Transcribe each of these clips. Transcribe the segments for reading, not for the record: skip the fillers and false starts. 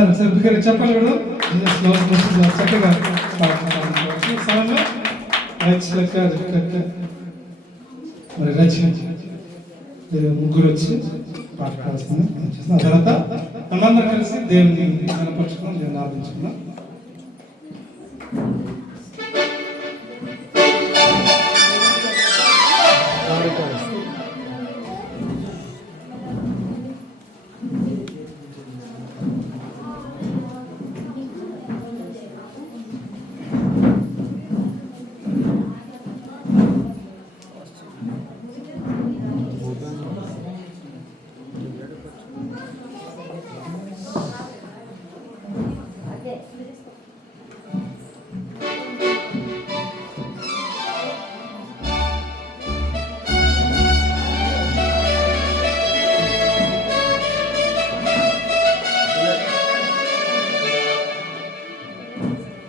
అందరూ సరిగ్గా చెప్పాలి కూడా చక్కగా సమయంలో మరి రచన ముగ్గురు వచ్చి పాట పాడుతున్నాం. ఆ తర్వాత మనందరం కలిసి దేవుని కనపరుచుకున్నాం, దేవుని ఆరాధించుకున్నాం.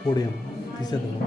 పోడియం తీసేద్దాము.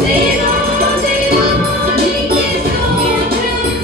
దేవా దేవా నీకే స్తోత్రం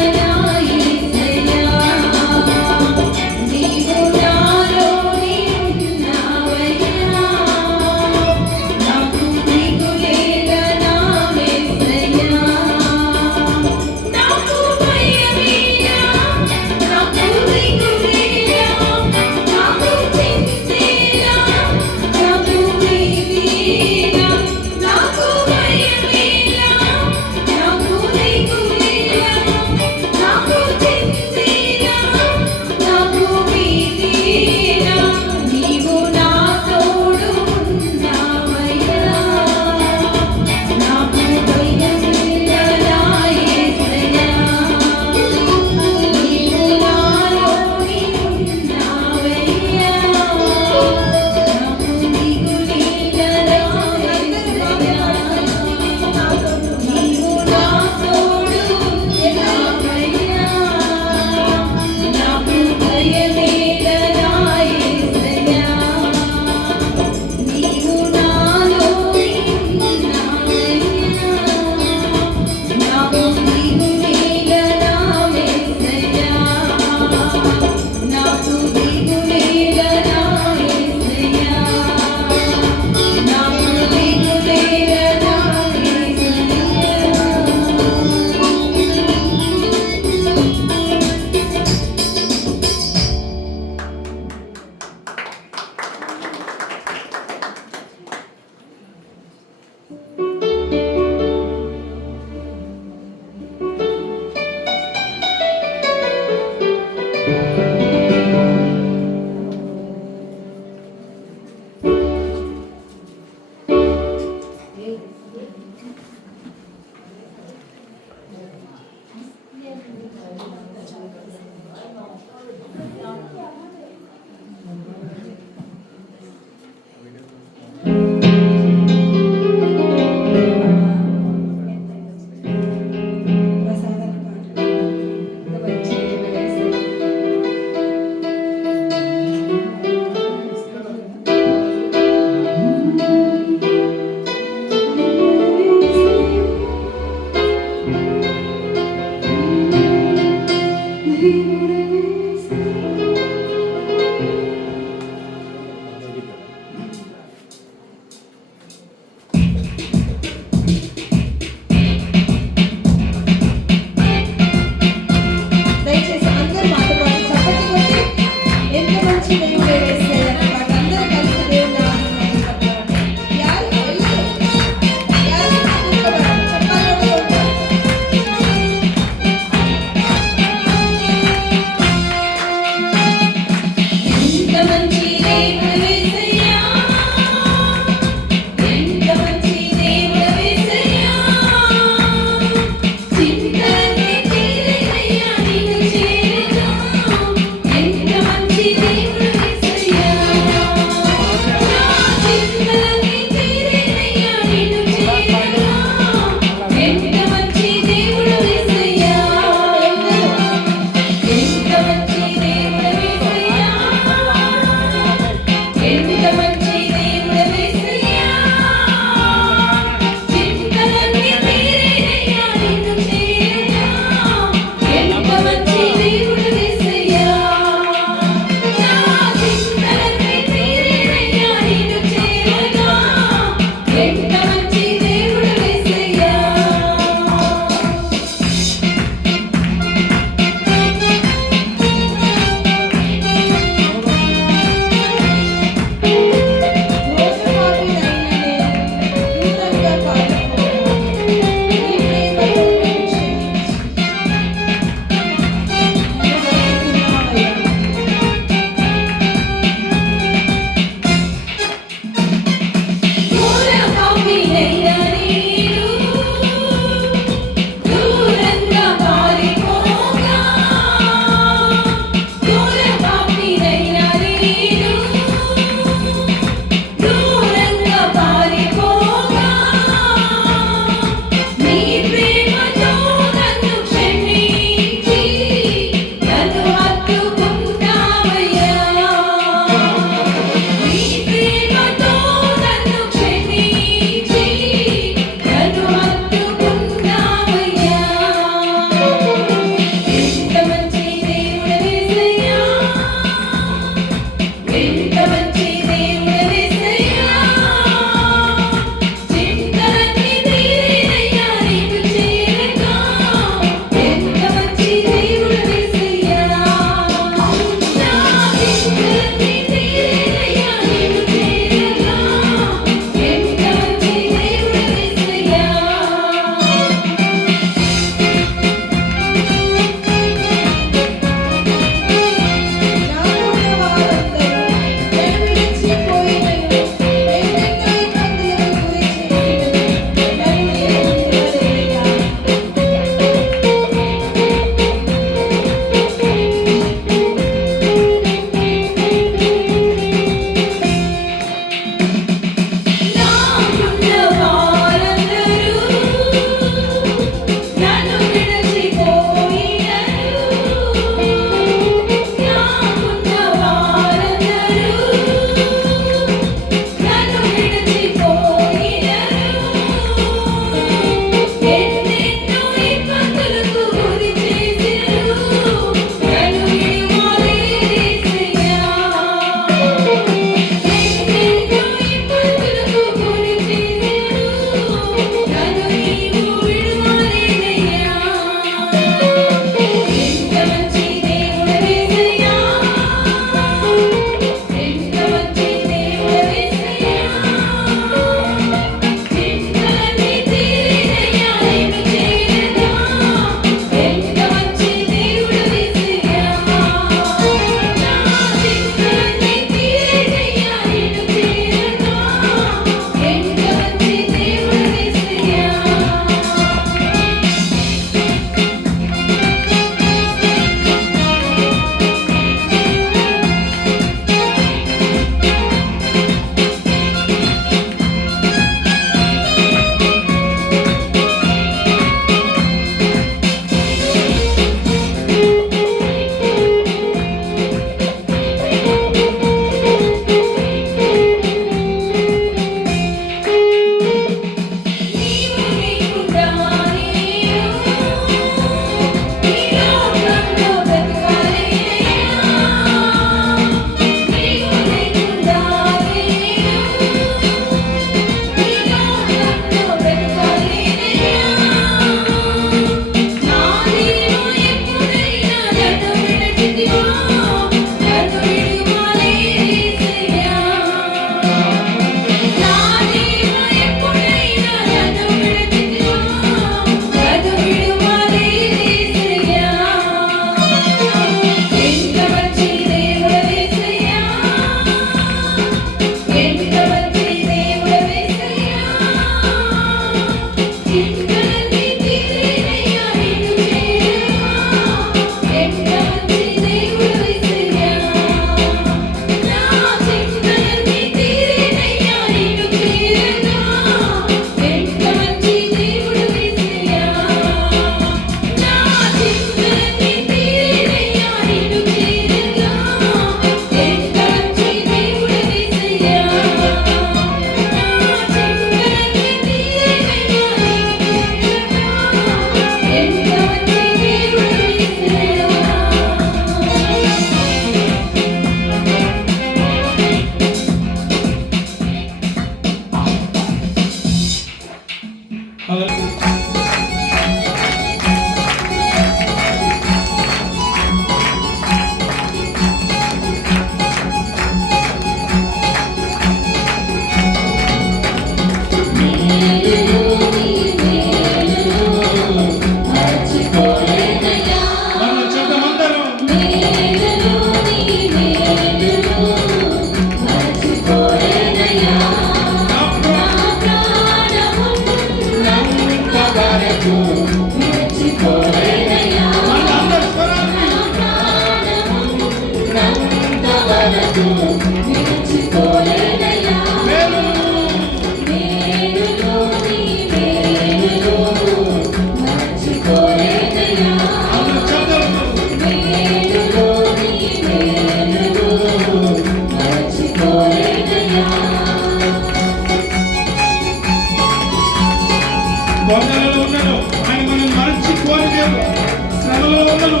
శ్రమలో ఉన్నను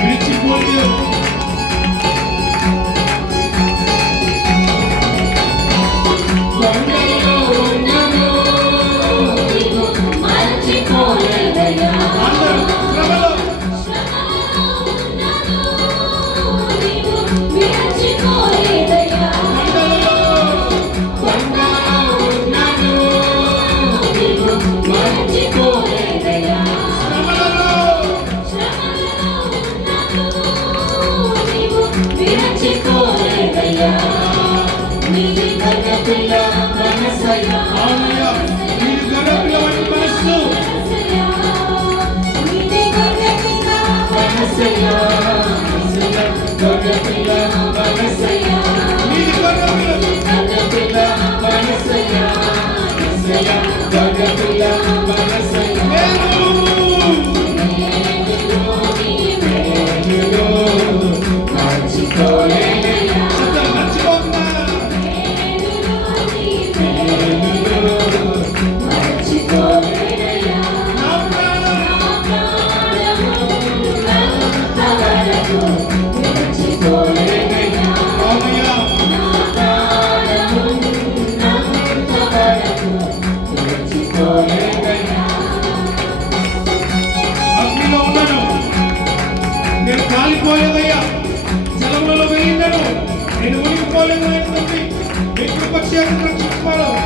విడిచిపోలేదు. నేను కాలిపోలేదయ్యా, జలములలో వేయిందను, నేను ఉనికిపోలేదు అనేటువంటి మీ కృపక్షేత్రం రక్షించుకోవాలి.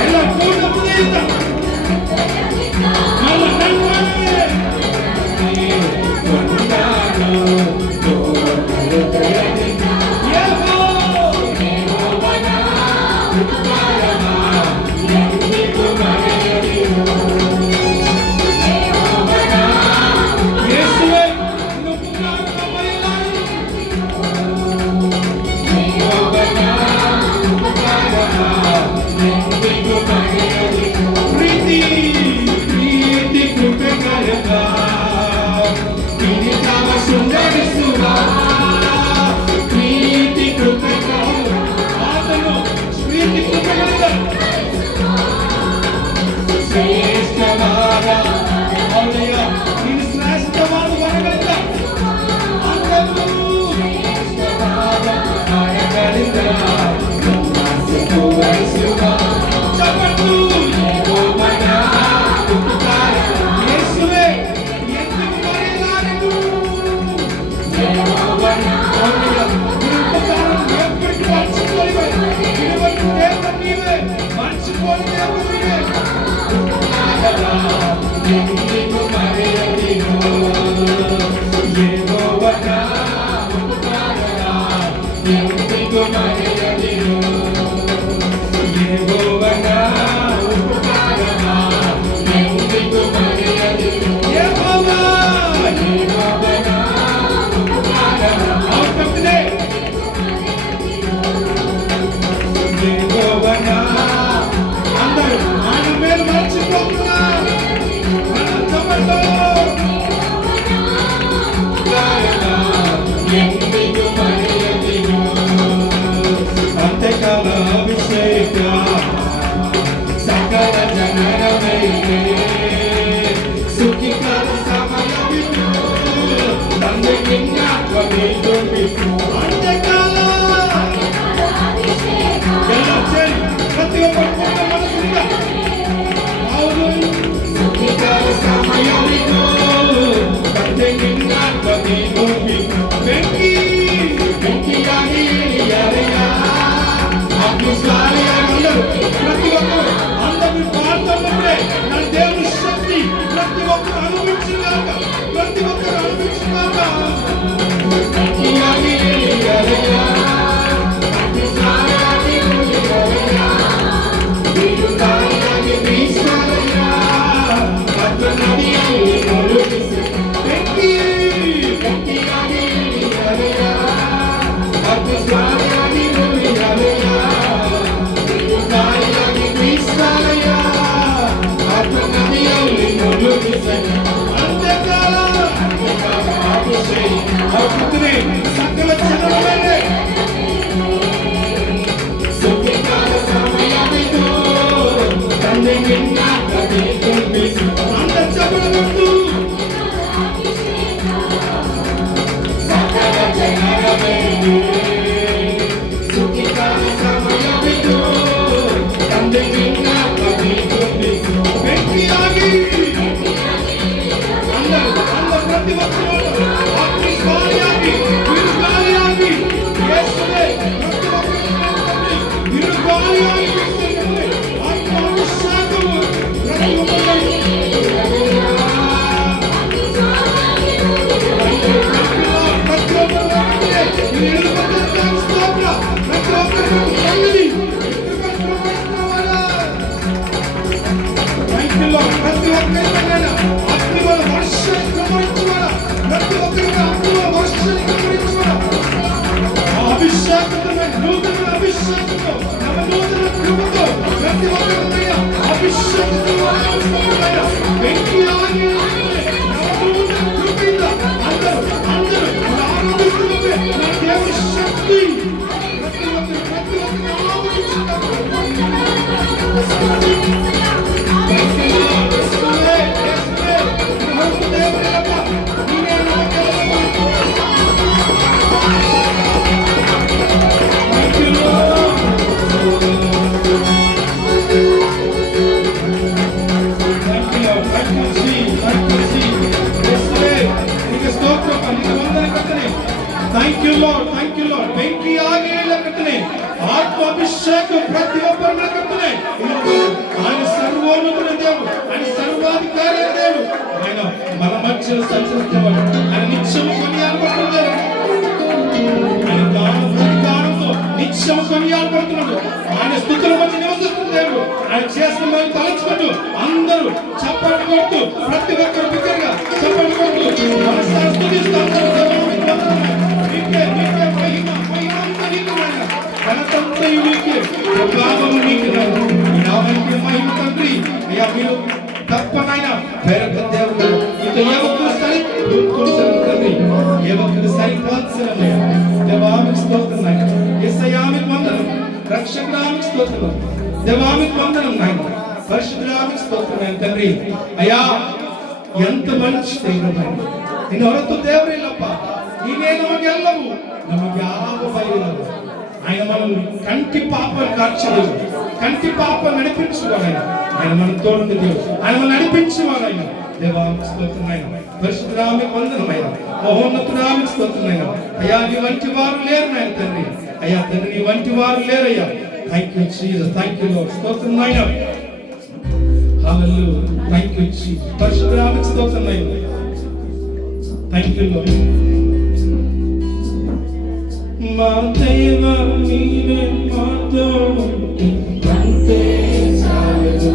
Hello. ఎందుకు మరెయదినో యెహోవా ఉపకారమా ఎందుకు మరెయదినో యెహోవా ఉపకారమా ఎందుకు మరెయదినో యెహోవా ఉపకారమా అవుతనే యెహోవా అందరూ ఆయన మేలు మర్చిపోతున్నారు అంతకాల అభిషేక సకల జనరమే సుఖికర సమయమిటు తండ్రి అంతకాల ప్రతి ఒక్క మనసుగా అవును సుఖికర సమయమిటు తండ్రి వెంకి వెంకియాని యరయా అగ్ని స్వాలయాలు ప్రతి ఒక్కరు అందరూ పాడుతున్నప్పుడే నా దేవుని శక్తి ప్రతి ఒక్కరు అనుభవించుగాక ప్రతి ఒక్కరు అనుభవించుగాక వెంకియాని యరయా అగ్ని స్వాలయాని యరయా విరుదాయని విశ్వలయా పద్మనదియని మొలుకిసి వెంకి వెంకియాని యరయా అగ్ని స్వాలయాని యరయా విరుదాయని విశ్వలయా పద్మనదియని మొలుకిసి అంతకాల అభిషేకం అవుతుంది సకల జనములనే సుఖికాల సమయమిటు తండ్రి నిన్న కదిలించి అంత చెప్పబడుతూ సకల జనములనే సుఖికాల సమయమిటు తండ్రి నిన్న కదిలించి వెంకియాగి అందరూ ప్రతి ఒక్కరు అగ్ని స్వాలయాగి విరుగాలయాగి యేసువే ప్రతి ఒక్కరు విరుగాలయాగి యేసువే ఆత్మాభిషేకము ప్రతి ఒక్కరు ప్రతి ఒక్కరు అభిషేకంతో నూతన అభిషేకంతో నూతన కృపతో ప్రతి ఒక్కరినైనా అభిషేకంతో వెంకియాగి నూతన కృప అందరూ ఆనందిస్తున్నదే నా దేవుని శక్తి ప్రతి ఒక్కరు Thank you Lord. వెంకి ఆగేల కట్టనే ఆత్మాభిషేకం ప్రతి ఒక్కరిని కట్టనే ఆయన సర్వోన్నతుల దేవుడు, ఆయన సర్వాధికారి దేవుడు, ఆయన మన మధ్యలో సంచరిస్తున్నవాడు, ఆయన నిత్యము కొనియాడబడుతున్నాడు, ఆయన దానంతో నిత్యము కొనియాడబడుతున్నాడు, ఆయన స్తుతుల మధ్య నివసిస్తున్న దేవుడు, ఆయన చేసిన మేలు తలచుకుంటూ అందరూ చప్పట్లు కొడుతూ ప్రతి ఒక్కరు బిగ్గరగా చప్పట్లు కొడుతూ మనసారా స్తుతిస్తూ ఘనతంతయు నీకే, ప్రభావము నీకే నామముకి మహిమ తండ్రి. అయ్యా మీరు తప్పనైనా వేరొక దేవుడు ఇటు ఏ ఒక్కరు సరిపోల్చరు తండ్రి, ఏ ఒక్కరు సరిపోల్చరయ్యా. దేవానికి స్తోత్రం నాయన, యేసయ్యానికి వందనం, రక్షకుడానికి స్తోత్రం, దేవానికి వందనం నాయన, పరిశుద్ధుడానికి స్తోత్రం నాయన తండ్రి. అయ్యా ఎంత మంచి దేవుడు, ನಿನ್ನ ಹೊರತು ದೇವರಿಲ್ಲಪ್ಪ, ನೀನೇ ನಮಗೆಲ್ಲವೂ, ನಮಗೆ ಯಾವ ಭಯ ಇಲ್ಲವು. ఆయన మనం కంటి పాపను కార్చదు, కంటి పాప నడిపించువాడు ఆయన మన తోడు దేవుడు, ఆయన మనం నడిపించేవాడు. దేవానికి స్తోత్రం ఆయన, పరిశుద్ధరామికి వందనమైన, మహోన్నతురామికి స్తోత్రమైన. అయ్యా నీ వంటి వారు లేరు నాయన తండ్రి, అయ్యా తండ్రి నీ వంటి వారు లేరయ్యా. Thank you Jesus, thank you Lord, స్తోత్రం నాయన. హల్లెలూయా. Thank you Jesus. పరిశుద్ధాత్మ స్తోత్రం. Thank you Lord. మా దేవా నీవే మాతో ఉంటే చాలు.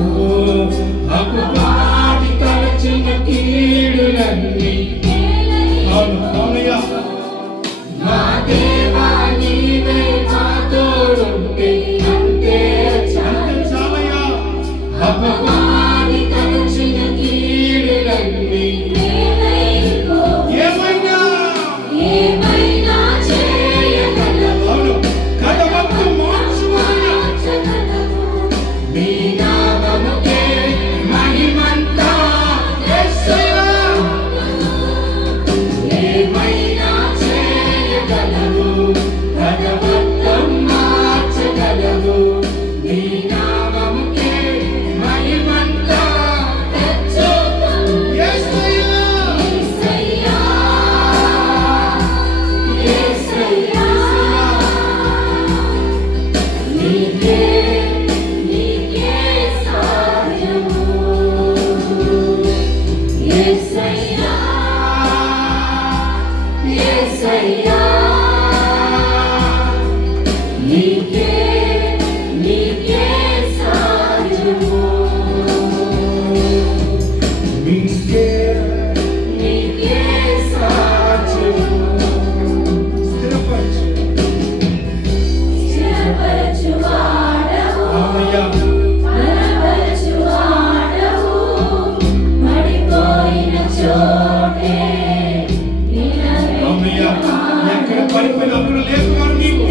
అపవాది తలచిన కీడులన్నీ అవునయ్యా. మా దేవా నీవే మాతో ఉంటే అంతే చాలయ్యా. అపవాది తలచిన కీడులన్నీ ఏమైనా చేయగలవు. అవును, కథమంతా మార్చుకోగలవు. నీ నామముకే మహిమంతా యేసయ్యా. ఏమైనా చేయగలవు, కథమంతా మార్చగలవు. నీ నామముకే మహిమంతా తెచ్చుము యేసయ్యా. ఎక్కడ పడిపోయిన అక్కడ లేకువాడు నీవు.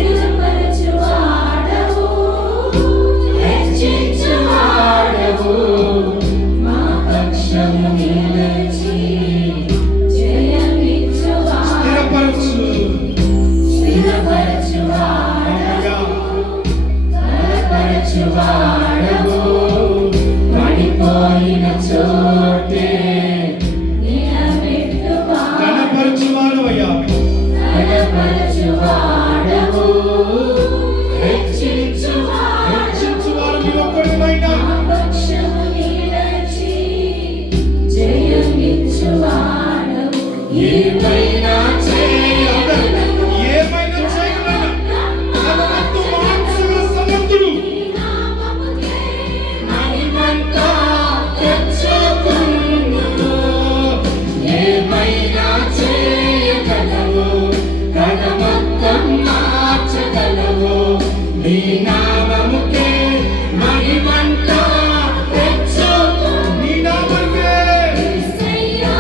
పడిపోయిన చోటే కనపరచువాడు అయ్యా. హెచ్చించువాడు నీ ఒక్కడినైనా. ఏమైనా చేయగలవు, ఏమైనా చేయగలవు. సమస్తు మార్చగల సమర్థుడు. మహిమంతా తెచ్చుకుందు. ఏమైనా చేయగలవు, కథమంతం మార్చగలవు. నీ నామముకే మహిమంతా తెచ్చుకుందు. నీ నామముకే యేసయ్యా.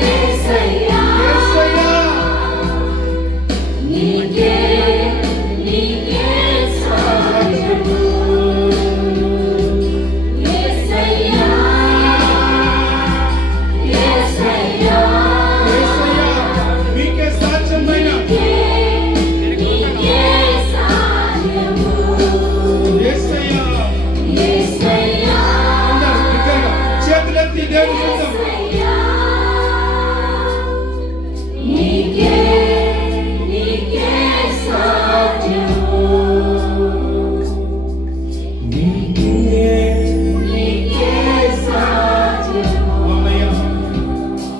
యేసయ్యా. నీకే సాధ్యము. యేసయ్యా. యేసయ్యా. మీకే సాధ్యమైన చేతులెత్తి దేవుని చూద్దాం.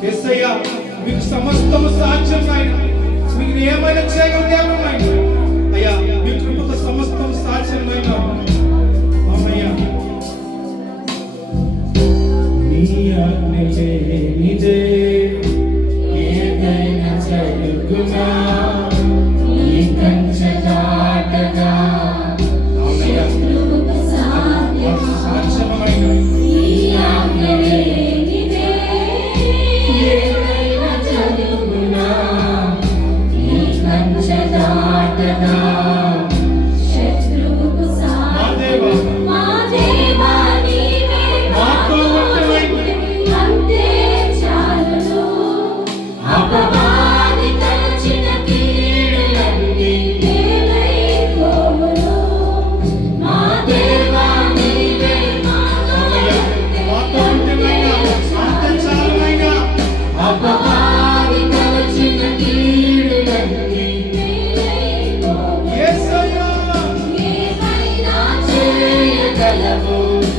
యేసయ్యా, మీకు సమస్తము సాధ్యం నాయన. మీకు ఏమైనా చేయగల దేవుడు నాయన. అయ్యా, మీ కృపతో సమస్తం సాధ్యం నాయన. అమ్మయ్యా, నీ ఆజ్ఞ లేనిదే ఏదైనా జరుగునా. నీ కంచె దాటగా సాధ్యమైన చేయగలవు.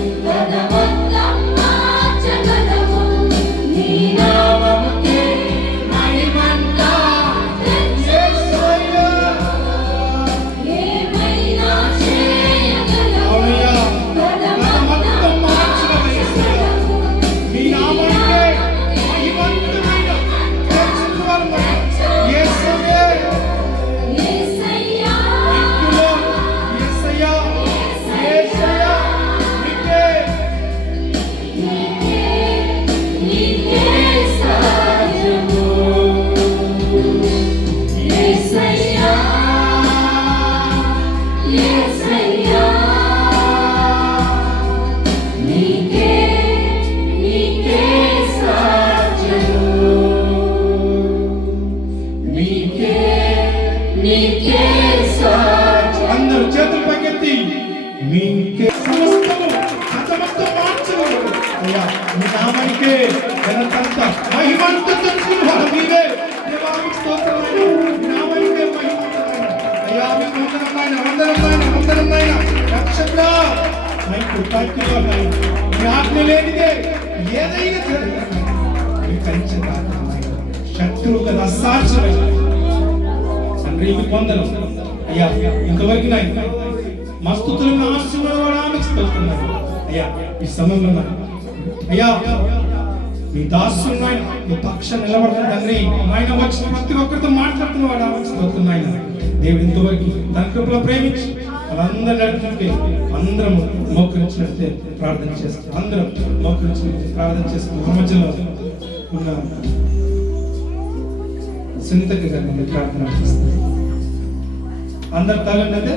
అందరూ చేతులు పైకెత్తి మీకే సమస్తము సమస్తం మార్చగలరు అయ్యా. మీ నామానికే ఘనత మహిమంత తెచ్చుకున్నారు మీరే. దేవానికి స్తోత్రమైన మీ నామానికే మహిమంతమైన అయ్యా. మీకు వందనమైన రక్షకుడా మీకు తాకిలోనైనా మీ ఆజ్ఞ లేనిదే ఏదైనా జరగదు. మీ కంచె శత్రువుగా అసాధ్యమైన తండ్రి మీకు వందనం అయ్యా. ఇంతవరకు నాయన మా స్తుతులను ఆశీర్వాదానికి స్తోత్రములు అయ్యా. ఈ సమయంలో అయ్యా మీ దాసుడు నాయన మీ పక్షం నిలబడుతున్న తండ్రి ఆయన వచ్చిన ప్రతి ఒక్కరితో మాట్లాడుతున్న వాడు స్తోత్రం నాయన. దేవుడు ఇంతవరకు తన కృపలో ప్రేమించి వాళ్ళందరూ నడుపుతుంటే అందరం మోకరించినట్టే ప్రార్థన చేస్తాం. అందరం మోకరించినట్టే ప్రార్థన చేస్తాం. మా మధ్యలో ఉన్న సింతకి గారిని ప్రార్థన చేస్తాం. అందరు తలంటే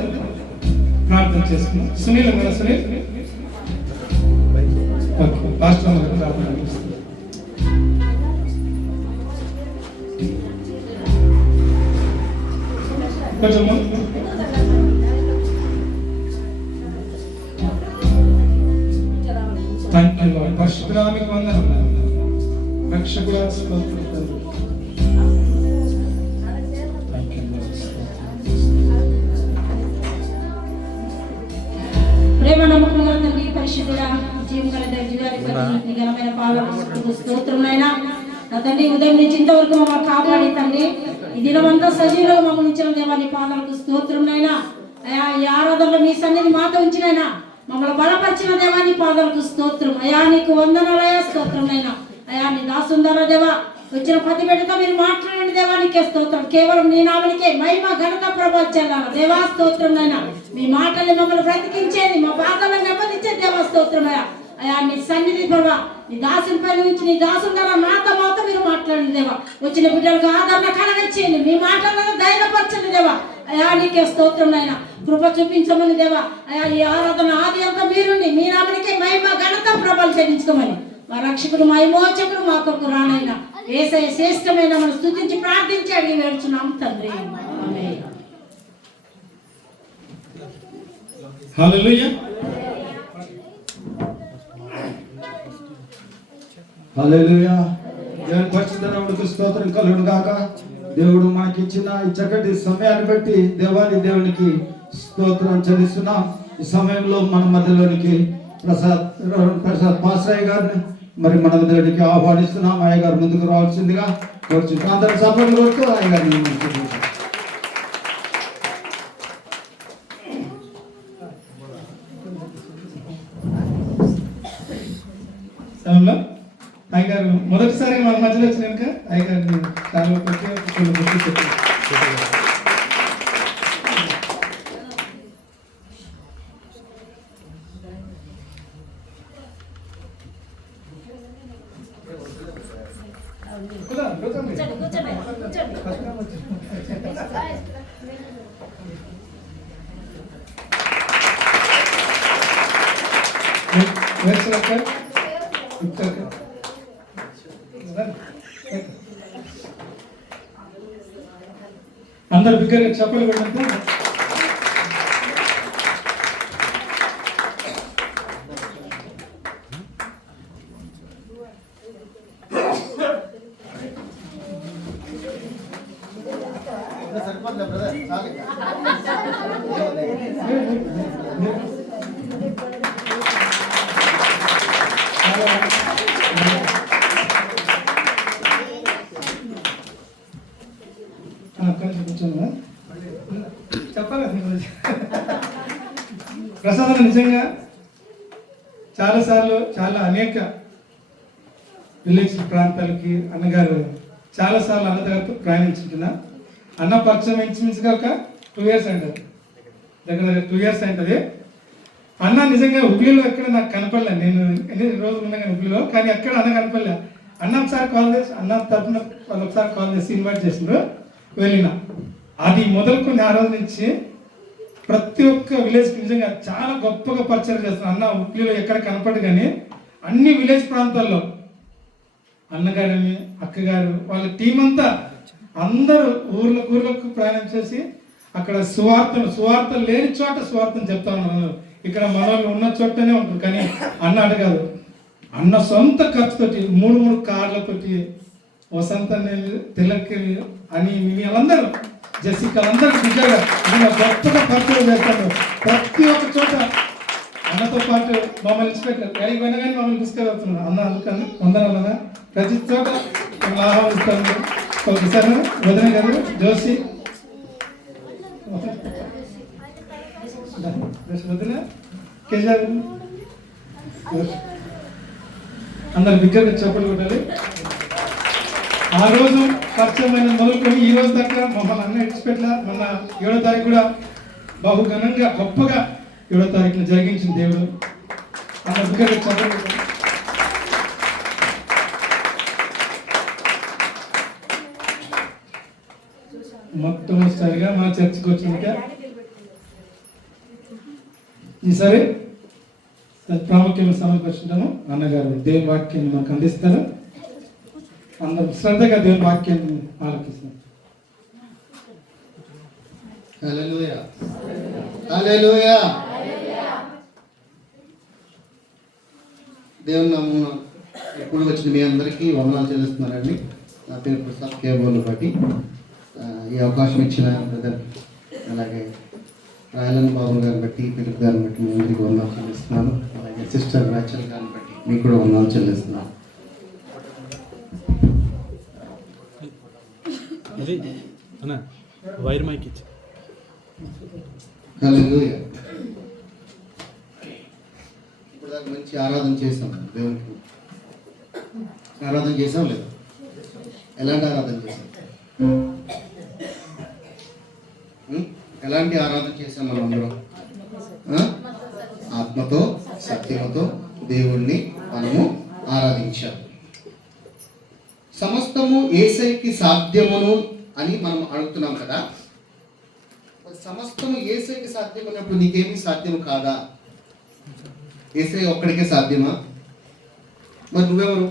ప్రార్థన చేసుకున్నాం. సునీల్ కదా సునీల్ పాస్టర్ ప్రార్థన చేస్తున్నాం. కొంచెం పరిశుద్ధానికి వందనం రక్షకుడా ప్రేమ నమ్మకం తండ్రి పరిశుద్ధుడా జీవగల ఘనమైన పాలన స్తోత్రములైనా నా తండ్రి ఉదయం నుంచి ఇంతవరకు మమ్మల్ని కాపాడి తండ్రి ఈ దినమంతా సజీవులుగా మమ్మల్ని ఉంచిన దేవాన్ని పాదాలకు స్తోత్రములైనా అయా. ఈ ఆరాధనలో మీ సన్నిధి మాతో ఉంచినైనా మమ్మల్ని బలపరిచిన దేవాన్ని పాదాలకు స్తోత్రం అయా. నీకు వందనాలయ స్తోత్రములైనా అయా. నీ దాసుందర దేవా వచ్చిన ప్రతి బిడ్డతో మీరు మాట్లాడండి దేవానికే స్తోత్రం. కేవలం నీ నామనికే మహిమ ఘనత ప్రభావం చెల్లాలి దేవా స్తోత్రములైనా. మీ మాటల్ని మమ్మల్ని బ్రతికించేది మా బాధలను నెమ్మదించేది దేవా స్తోత్రమయ్యా. అయా నీ సన్నిధి ప్రభా నీ దాసుని పై నుంచి నీ దాసుల ద్వారా నాతో మాత్రం మీరు మాట్లాడండి దేవా. వచ్చిన బిడ్డలకు ఆదరణ కలగచ్చేయండి. మీ మాటలను ధైర్యపరచండి దేవా. అయా నీకే స్తోత్రం నాయన. కృప చూపించమని దేవా. అయా ఈ ఆరాధన ఆది అంతా మీరుండి మీ నామనికే మహిమ ఘనత ప్రభావం చెల్లించుకోమని మా రక్షకుడు మా విమోచకుడు మా కొరకు రానైనా యేసయ్య శ్రేష్టమైన మనం స్తుతించి ప్రార్థించి అడిగి వేడుచున్నాం తండ్రి. ఆమేన్. హల్లెలూయా హల్లెలూయా. దేవుని పరిశుద్ధ నామమునకు స్తోత్రం కలుగును గాక. దేవుడు మనకి ఇచ్చిన ఈ చక్కటి సమయాన్ని బట్టి దేవునికి స్తోత్రం చెల్లిస్తున్నాం. ఈ సమయంలో మన మధ్యలోనికి ప్రసాద్ పాస్రయ్య గారిని మరి మన మధ్యలోనికి ఆహ్వానిస్తున్నాం. అయ్య గారు ముందుకు రావాల్సిందిగా కోరుచున్నాం. అందరూ సపోర్ట్ కొడుతూ అయ్య గారిని అయ్యగారు మొదటిసారి మన మధ్యలో వచ్చినాక అయ్యగారిని చాలా ప్రత్యేక అందరు బిగ్గరగా చెప్పలు పెట్టండి. ప్రసాదం నిజంగా చాలాసార్లు అనేక విలేజ్ ప్రాంతాలకి అన్నగారు చాలాసార్లు అన్నగారితో ప్రయాణించుకున్నా. అన్న పరిచయం ఇంచుమించుగా ఒక 2 years అంటారు, దగ్గర 2 years అవుతుంది. అన్న నిజంగా హుబ్లీలో ఎక్కడ నాకు కనపడలే, నేను ఎన్ని రోజులు ఉన్నా కానీ హుబ్లీలో, కానీ ఎక్కడ అన్న కనపడలే. అన్న ఒకసారి కాల్ చేసి, అన్న తరఫున వాళ్ళు ఒకసారి కాల్ చేసి ఇన్వైట్ చేసిండ్రు, వెళ్ళిన. అది మొదలుకొని ఆ రోజు నుంచి ప్రతి ఒక్క విలేజ్కి నిజంగా చాలా గొప్పగా పరిచయం చేస్తున్నారు. అన్న హుబ్లీలో ఎక్కడ కనపడదు కానీ అన్ని విలేజ్ ప్రాంతాల్లో అన్నగారని అక్కగారు వాళ్ళ టీం అంతా అందరూ ఊర్లకు ప్రయాణం చేసి అక్కడ సువార్త లేని చోట సువార్తను చెప్తా ఉన్నారు. ఇక్కడ మన వాళ్ళు ఉన్న చోటనే ఉంటుంది, కానీ అన్న అడగదు. అన్న సొంత ఖర్చుతోటి 3 కార్లతోటి వసంత తిలక్ అని వాళ్ళందరూ జెసికా అందరూ నిజంగా గొప్పగా పరిచయం చేస్తారు. ప్రతి ఒక్క చోట అన్నతో పాటు మమ్మల్ని ఇచ్చిపెట్టారు, ఎక్కడికి పోయినా కానీ మమ్మల్ని తీసుకెళ్తున్నారు. అన్న అందుకని వందనాలన్నా ప్రతి చోట మమ్మల్ని ఆహ్వానిస్తాను. ఒకసారి వదిన గారు జోషి వదిన కేజీఆర్ అందరు బిగ్గరగా చెప్పలు కొట్టాలి. ఆ రోజు పరిచయమైన మొదలుకొని ఈ రోజు దాకా మమ్మల్ని అన్న ఇచ్చిపెట్ల. మొన్న 7వ తారీఖు కూడా బహు ఘనంగా గొప్పగా 7వ తారీఖున జరిగించిన దేవుడు. అందరు బిగ్గరగా చెప్పలు కొట్టాలి. మొట్టమొదటిసారిగా మన చర్చకు వచ్చినాక ఈసారి ప్రాముఖ్యంగా సమర్పించుకుంటాము. అన్నగారు దేవుని వాక్యాన్ని మనకు అందిస్తారు. అందరూ శ్రద్ధగా దేవుని వాక్యాన్ని ఆలోచిస్తారు. హల్లెలూయా, హల్లెలూయా. దేవుని నామమున ఎప్పుడు వచ్చిన మీ అందరికీ వందనాలు చెల్లిస్తున్నారండి. నా పేరు ప్రసాద్ కేబోలు బట్టి ఈ అవకాశం ఇచ్చిన బ్రదర్ అలాగే రాయలన్ బాబు గారిని బట్టి పిలుపు గారిని బట్టి మీ అందరికీ వందనాలు చెల్లిస్తున్నాను. అలాగే సిస్టర్ రాచల్ గారిని బట్టి మీకు కూడా వందనాలు చెల్లిస్తున్నాను. వైర్ మైక్ ఇచ్చి హల్లెలూయా. ఇప్పుడు దాకా మంచి ఆరాధన చేసాం, దేవునికి ఆరాధన చేసాం లేదా? ఎలాంటి ఆరాధన చేసాం? ఎలాంటి ఆరాధన చేసాం మనం అందరం? ఆత్మతో సత్యముతో దేవుణ్ణి మనము ఆరాధించాం. సమస్తము యేసయ్యకి సాధ్యమును అని మనం అడుగుతున్నాం కదా. సమస్తము యేసయ్యకి సాధ్యం అన్నప్పుడు నీకేమీ సాధ్యం కాదా? యేసయ్య ఒక్కడికే సాధ్యమా? మరి నువ్వెవరు?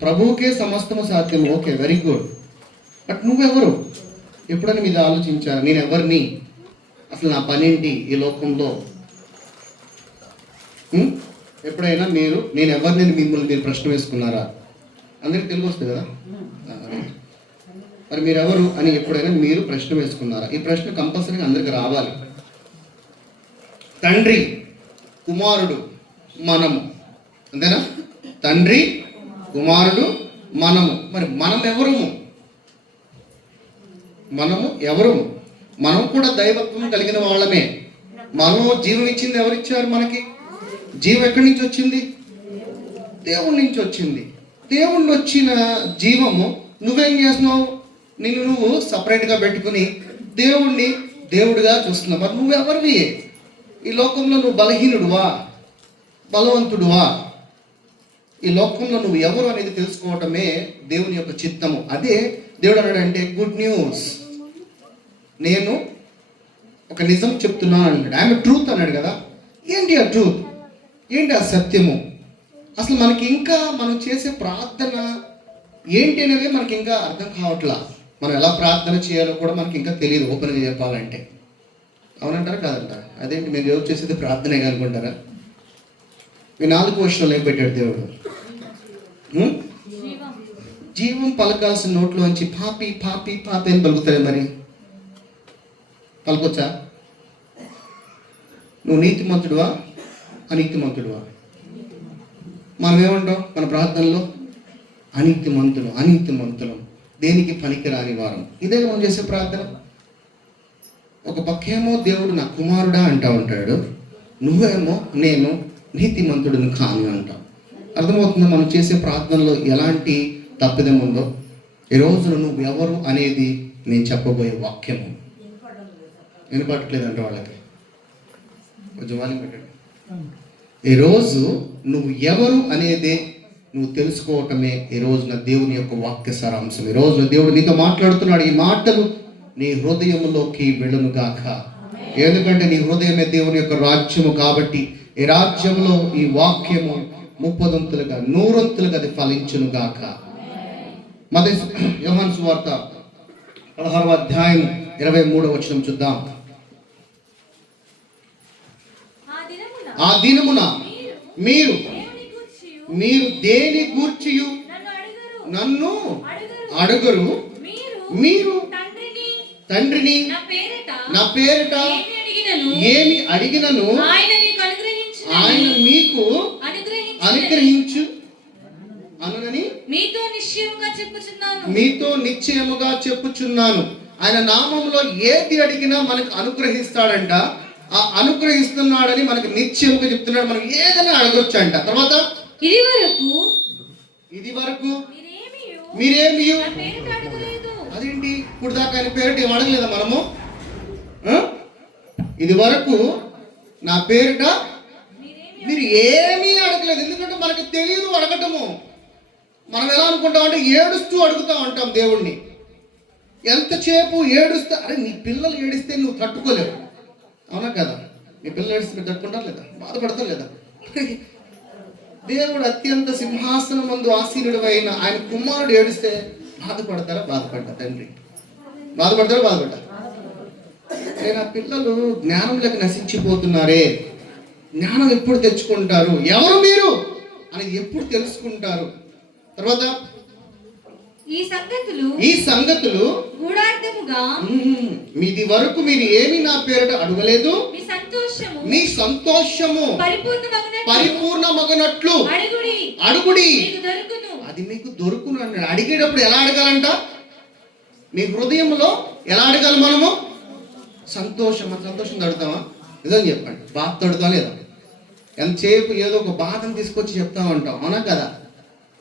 ప్రభువుకే సమస్తము సాధ్యము, ఓకే, వెరీ గుడ్. బట్ నువ్వెవరు? ఎప్పుడైనా మీద ఆలోచించారా? నేను ఎవరిని? అసలు నా పనేంటి ఈ లోకంలో? ఎప్పుడైనా నేను ఎవరిని మిమ్మల్ని మీరు ప్రశ్న వేసుకున్నారా? అందరికి తెలివి వస్తుంది కదా. మరి మీరు ఎవరు అని ఎప్పుడైనా మీరు ప్రశ్న వేసుకున్నారా? ఈ ప్రశ్న కంపల్సరీగా అందరికి రావాలి. తండ్రి, కుమారుడు, మనము, అంతేనా? తండ్రి, కుమారుడు, మనము. మరి మనం ఎవరము? మనం కూడా దైవత్వం కలిగిన వాళ్ళమే. మనం జీవం ఇచ్చింది ఎవరిచ్చారు మనకి? జీవం ఎక్కడి నుంచి వచ్చింది? దేవుడి నుంచి వచ్చింది. దేవుళ్ళు వచ్చిన జీవము నువ్వేం చేస్తున్నావు? నిన్ను నువ్వు సపరేట్గా పెట్టుకుని దేవుణ్ణి దేవుడిగా చూస్తున్నావు. మరి నువ్వెవరివి? ఈ లోకంలో నువ్వు బలహీనుడువా, బలవంతుడువా? ఈ లోకంలో నువ్వు ఎవరు అనేది తెలుసుకోవటమే దేవుని యొక్క చిత్తము. అదే దేవుడు అన్నాడంటే గుడ్ న్యూస్, నేను ఒక నిజం చెప్తున్నాను అన్నాడు. ఆమె ట్రూత్ అన్నాడు కదా. ఏంటి ఆ ట్రూత్? ఏంటి ఆ సత్యము? అసలు మనకి ఇంకా మనం చేసే ప్రార్థన ఏంటి అనేది మనకి ఇంకా అర్థం కావట్లా. మనం ఎలా ప్రార్థన చేయాలో కూడా మనకి ఇంకా తెలియదు, ఓపెన్గా చెప్పాలంటే. అవునంటారా కాదంటారా? అదేంటి మీరు ఎవరు చేసేది ప్రార్థనే అనుకుంటారా? మీ 4 వర్షాలు ఏం పెట్టాడు దేవుడు? జీవం పలకాల్సిన నోట్లోంచి పాపి పాపి పాపి అని పలుకుతారే. మరి పలకొచ్చా? నువ్వు నీతిమంతుడువా, అనీతిమంతుడువా? మనం ఏమంటాం మన ప్రార్థనలో? అనీతిమంతులం, దేనికి పనికిరాని వారం. ఇదే మనం చేసే ప్రార్థన. ఒక పక్కేమో దేవుడు నా కుమారుడా అంటా ఉంటాడు, నువ్వేమో నేను నీతిమంతుడిని కాను అంటావు. అర్థమవుతుందో మనం చేసే ప్రార్థనలో ఎలాంటి తప్పిదం ఉందో? ఈ రోజున నువ్వు ఎవరు అనేది నేను చెప్పబోయే వాక్యము వినపట్టలేదంటే వాళ్ళకి కొంచెం వాల్యూమ్ పెట్టండి. ఈరోజు నువ్వు ఎవరు అనేది నువ్వు తెలుసుకోవటమే ఈ రోజున దేవుని యొక్క వాక్య సారాంశం. ఈ రోజున దేవుడు నీతో మాట్లాడుతున్నాడు. ఈ మాటలు నీ హృదయంలోకి వెళ్ళును గాక. ఎందుకంటే నీ హృదయమే దేవుని యొక్క రాజ్యము కాబట్టి ఈ రాజ్యంలో ఈ వాక్యము 30 100 అది ఫలించును గాక. యోహాను సువార్త 16వ అధ్యాయం 23వ వచనం చూద్దాం. ఆ దినమున మీరు దేని గూర్చియు నన్ను అడుగరు. మీరు తండ్రిని నా పేరిట ఏమి అడిగినను ఆయన మీకు అనుగ్రహించు అనునని మీతో నిశ్చయముగా చెప్పుచున్నాను. ఆయన నామములో ఏది అడిగినా మనకు అనుగ్రహిస్తాడంట. ఆ అనుగ్రహిస్తున్నాడని మనకు నిశ్చయముగా చెప్తున్నాడు. మనం ఏదైనా అడగొచ్చు అంట. తర్వాత ఇది వరకు మీరేమి అదేంటి ఇప్పుడు దాకా ఆయన పేరిట ఏం అడగలేదా మనము? ఇది వరకు నా పేరిట మీరు ఏమీ అడగలేదు. ఎందుకంటే మనకు తెలియదు అడగటము. మనం ఎలా అనుకుంటామంటే ఏడుస్తూ అడుగుతా ఉంటాం దేవుణ్ణి. ఎంతసేపు ఏడుస్తా, అరే నీ పిల్లలు ఏడిస్తే నువ్వు తట్టుకోలేవు, అవునా కదా? నీ పిల్లలు ఏడిస్తే మీరు తట్టుకుంటారు లేదా? బాధపడతారు లేదా? దేవుడు అత్యంత సింహాసనం ముందు ఆసీనుడు అయిన ఆయన కుమారుడు ఏడిస్తే బాధపడతారా? బాధపడ్డా తండ్రి బాధపడతారా? బాధపడ్డా. నా పిల్లలు జ్ఞానంలోకి నశించిపోతున్నారే, జ్ఞానం ఎప్పుడు తెచ్చుకుంటారు, ఎవరు మీరు అనేది ఎప్పుడు తెలుసుకుంటారు? తర్వాత ఈ సంగతులు గూఢార్థముగా మీది వరకు మీరు ఏమి నా పేరిట అడగలేదు, మీ సంతోషము పరిపూర్ణమగనట్లు అడుగుడి, అది మీకు దొరుకును అన్నాడు. అడిగేటప్పుడు ఎలా అడగాలంట? మీ హృదయంలో ఎలా అడగాలి మనము? సంతోషం అడుగుతామా? నిజం చెప్పండి, బాధ అడుగుతా లేదా? ఎంతసేపు ఏదో ఒక బాధను తీసుకొచ్చి చెప్తా ఉంటాం, అవునా కదా?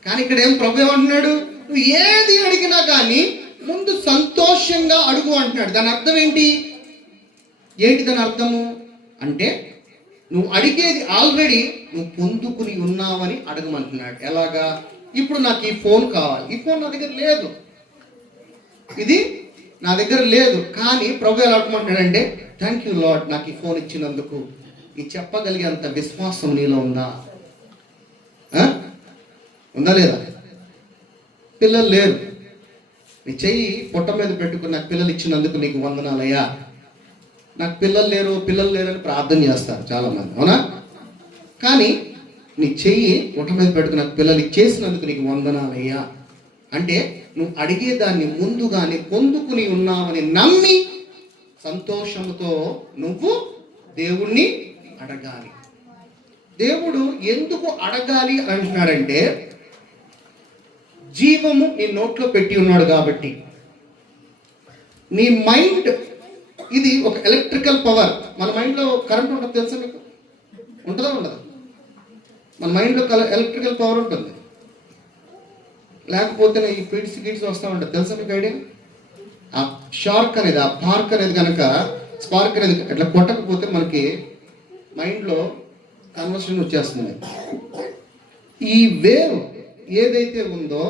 కానీ ఇక్కడ ఏం ప్రభు ఏమంటున్నాడు? నువ్వు ఏది అడిగినా కానీ ముందు సంతోషంగా అడుగు అంటున్నాడు. దాని అర్థం ఏంటి దాని అర్థము అంటే నువ్వు అడిగేది ఆల్రెడీ నువ్వు పొందుకుని ఉన్నావని అడగమంటున్నాడు. ఎలాగా? ఇప్పుడు నాకు ఈ ఫోన్ కావాలి, ఈ ఫోన్ నా దగ్గర లేదు, ఇది నా దగ్గర లేదు. కానీ ప్రభు ఎలా అడగమంటున్నాడంటే, థ్యాంక్ యూ లార్డ్, నాకు ఈ ఫోన్ ఇచ్చినందుకు. ఈ చెప్పగలిగేంత విశ్వాసం నీలో ఉందా? ఉందా లేదా? పిల్లలు లేరు, నీ చెయ్యి పొట్ట మీద పెట్టుకుని నాకు పిల్లలు ఇచ్చినందుకు నీకు వందనాలయ్యా. నాకు పిల్లలు లేరు అని ప్రార్థన చేస్తారు చాలామంది, అవునా? కానీ నీ చెయ్యి పొట్ట మీద పెట్టుకుని నాకు పిల్లలు ఇచ్చేసినందుకు నీకు వందనాలయ్యా అంటే నువ్వు అడిగేదాన్ని ముందుగానే పొందుకుని ఉన్నావని నమ్మి సంతోషంతో నువ్వు దేవుణ్ణి అడగాలి. దేవుడు ఎందుకు అడగాలి అంటున్నాడంటే, జీవము నీ నోట్లో పెట్టి ఉన్నాడు కాబట్టి. నీ మైండ్ ఇది ఒక ఎలక్ట్రికల్ పవర్. మన మైండ్లో కరెంట్ ఉంటుంది తెలుసా మీకు? ఉంటుందా ఉండదా? మన మైండ్లో ఎలక్ట్రికల్ పవర్ ఉంటుంది. లేకపోతే ఈ గిడ్స్ వస్తూ ఉంటుంది తెలుసా మీకు ఐడియా? ఆ షార్క్ అనేది, ఆ పార్క్ అనేది కనుక స్పార్క్ అనేది అట్లా కొట్టకపోతే మనకి మైండ్లో కన్వర్షన్ వచ్చేస్తుంది. ఈ వేవ్ ఏదైతే ఉందో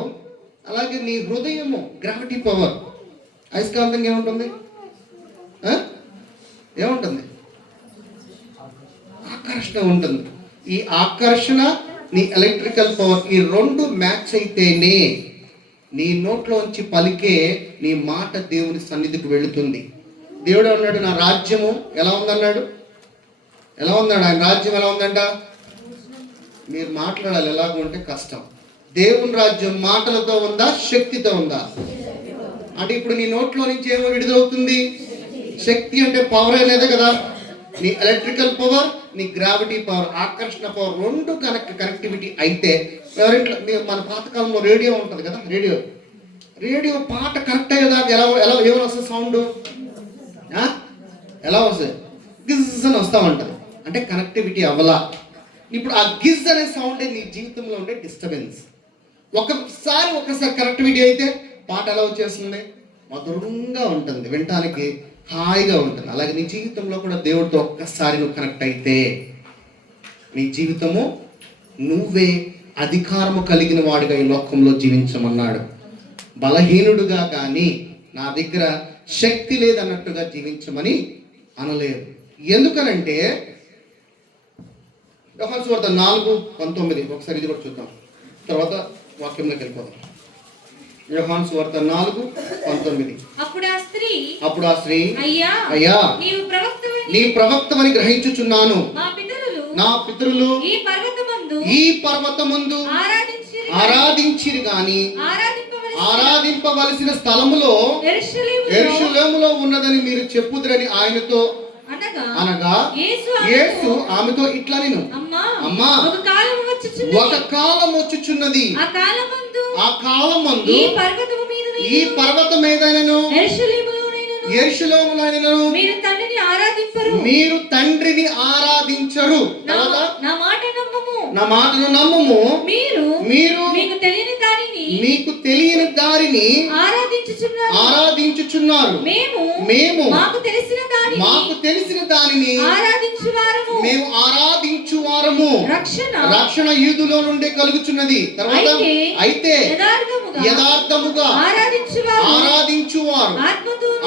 అలాగే నీ హృదయము గ్రావిటీ పవర్, అయస్కాంతంగా ఏముంటుంది? ఆకర్షణ ఉంటుంది. ఈ ఆకర్షణ నీ ఎలక్ట్రికల్ పవర్, ఈ రెండు మ్యాచ్ అయితేనే నీ నోట్లోంచి పలికే నీ మాట దేవుని సన్నిధికి వెళుతుంది. దేవుడు అన్నాడు, నా రాజ్యము ఎలా ఉందన్నాడు? ఆయన రాజ్యం ఎలా ఉందంట? మీరు మాట్లాడాలి, ఎలాగ ఉంటే కష్టం. దేవుని రాజ్యం మాటలతో ఉందా, శక్తితో ఉందా? అంటే ఇప్పుడు నీ నోట్లో నుంచి ఏమో విడుదలవుతుంది? శక్తి అంటే పవర్ అనేది కదా. నీ ఎలక్ట్రికల్ పవర్, నీ గ్రావిటీ పవర్, ఆకర్షణ పవర్ రెండు కనెక్టివిటీ అయితే ఎవరింట్లో మన పాతకాలంలో రేడియో ఉంటుంది కదా, రేడియో పాట కరెక్ట్ అయ్యేదాకా ఏమైనా వస్తుంది సౌండ్? ఎలా వస్తాయి? గిజ్ అని వస్తూ ఉంటుంది. అంటే కనెక్టివిటీ అవ్వలా. ఇప్పుడు ఆ గిజ్ అనే సౌండే నీ జీవితంలో ఉండే డిస్టర్బెన్స్. ఒకసారి కనెక్టివిటీ అయితే పాట ఎలా వచ్చేస్తుంది? మధురంగా ఉంటుంది, వినటానికి హాయిగా ఉంటుంది. అలాగే నీ జీవితంలో కూడా దేవుడితో ఒక్కసారి నువ్వు కనెక్ట్ అయితే నీ జీవితము నువ్వే అధికారము కలిగిన వాడిగా ఈ లోకంలో జీవించమన్నాడు. బలహీనుడుగా కానీ నా దగ్గర శక్తి లేదన్నట్టుగా జీవించమని అనలేదు. ఎందుకనంటే యోహాను సువార్త 4:19 ఒకసారి ఇది కూడా చూద్దాం, తర్వాత వాక్యంలోకి వెళ్ళిపోదాం. యోహాను సువార్త 4:19. అప్పుడు ఆ స్త్రీ అయ్యా నీవు ప్రవక్తమని గ్రహించుచున్నాను. నా పితరులు ఈ పర్వతమందు ఆరాధించిరి గాని ఆరాధింపవలసిన స్థలములో యెరూషలేములో ఉన్నదని మీరు చెప్పుదురని ఆయనతో అనగా యేసు ఆమెతో ఇట్లా నేను అమ్మా ఒక కాలం వచ్చుచున్నది, ఆ కాలమందు ఈ పర్వతం మీదైనను యెరూషలేములోనైనను మీరు తండ్రిని ఆరాధించరు. నా మాటను నమ్ముము. మీరు మీకు తెలియని దారిని ఆరాధించుచున్నారు. మేము మాకు తెలిసిన దానిని మేము ఆరాధించువారము. రక్షణ యూదులో నుండి కలుగుచున్నది. తర్వాత అయితే యథార్థముగా ఆరాధించువారు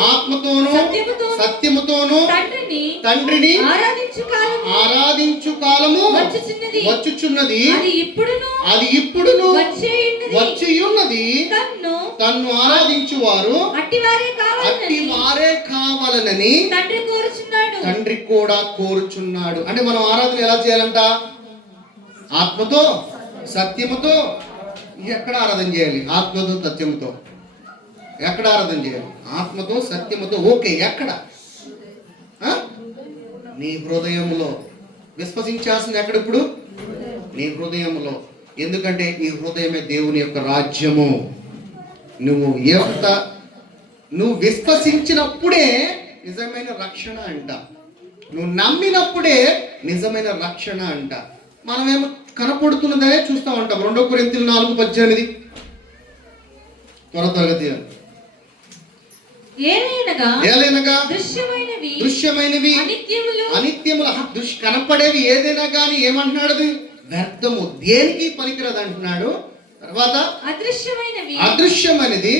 ఆత్మతోను సత్యముతోను తండ్రిని ఆరాధించు కాలము వచ్చుచున్నది. అది ఇప్పుడును వచ్చి ఉన్నది. తన్ను ఆరాధించువారు అట్టివారే కావాలనని తండ్రి కూడా కోరుచున్నాడు. అంటే మనం ఆరాధన ఎలా చేయాలంట? ఆత్మతో సత్యముతో. ఎక్కడ ఆరాధన చేయాలి? ఆత్మతో సత్యముతో. ఎక్కడ ఆరాధన చేయాలి? ఆత్మతో సత్యముతో. ఓకే, ఎక్కడ? నీ హృదయములో. విశ్వసించాల్సింది ఎక్కడ? ఇప్పుడు నీ హృదయములో. ఎందుకంటే ఈ హృదయమే దేవుని యొక్క రాజ్యము. నువ్వు విశ్వసించినప్పుడే నిజమైన రక్షణ అంట. నువ్వు నమ్మినప్పుడే నిజమైన రక్షణ అంట. మనమేమో కనపడుతున్నదే చూస్తూ ఉంటాం. 2 కొరింథీయులు 4:18 త్వరగా ఏలైనగా దృశ్యమైనవి అనిత్యములు. కనపడేవి ఏదైనా కానీ ఏమంటున్నాడు? వ్యర్థము, దేనికి పనికిరదు అంటున్నాడు. తర్వాత అదృశ్యమైనది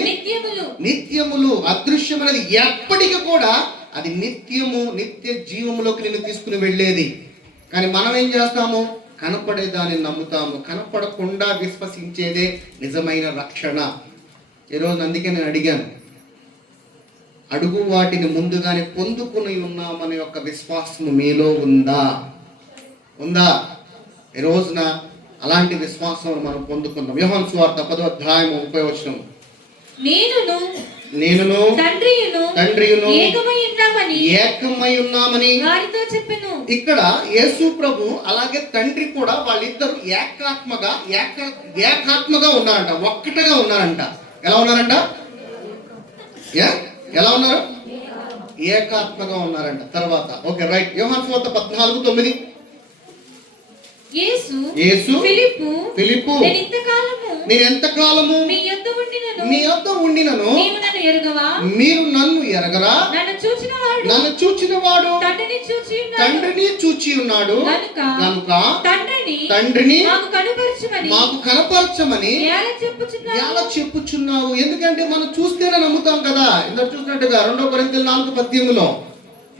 నిత్యములు. అదృశ్యమైనది ఎప్పటికీ కూడా అది నిత్యము, నిత్య జీవములోకి నిన్ను తీసుకుని వెళ్ళేది. కానీ మనం ఏం చేస్తాము? కనపడే దాన్ని నమ్ముతాము. కనపడకుండా విశ్వసించేదే నిజమైన రక్షణ. ఈరోజు అందుకే నేను అడిగాను, అడుగు వాటిని ముందుగానే పొందుకుని ఉన్నామనే యొక్క విశ్వాసం మీలో ఉందా? ఈ రోజున అలాంటి విశ్వాసం మనం పొందుకుందాం. యోహాను సువార్త 10:30 నేనును తండ్రియును ఏకమై ఉన్నామని ఇక్కడ యేసు ప్రభు అలాగే తండ్రి కూడా వాళ్ళిద్దరు ఏకాత్మగా ఉన్నారంట. ఒక్కటగా ఉన్నారంట. ఎలా ఉన్నారంట? ఎలా ఉన్నారు? ఏకాత్మగా ఉన్నారంట. తర్వాత ఓకే, రైట్. యోహాను సువార్త 14:9 యేసు ఫిలిప్పు నేను ఎంతకాలము మీ యొద్ద ఉండినను మీరు నన్ను ఎరగరా? నన్ను చూచిన వాడు తండ్రిని చూచి ఉన్నాడు కనుక తండ్రిని మాకు కనపరచమని ఎలా చెప్పుచున్నావు? ఎందుకంటే మనం చూస్తేనే నమ్ముతాం కదా. ఇంత చూసినట్టుగా 2 కొరింథీయులు 4:18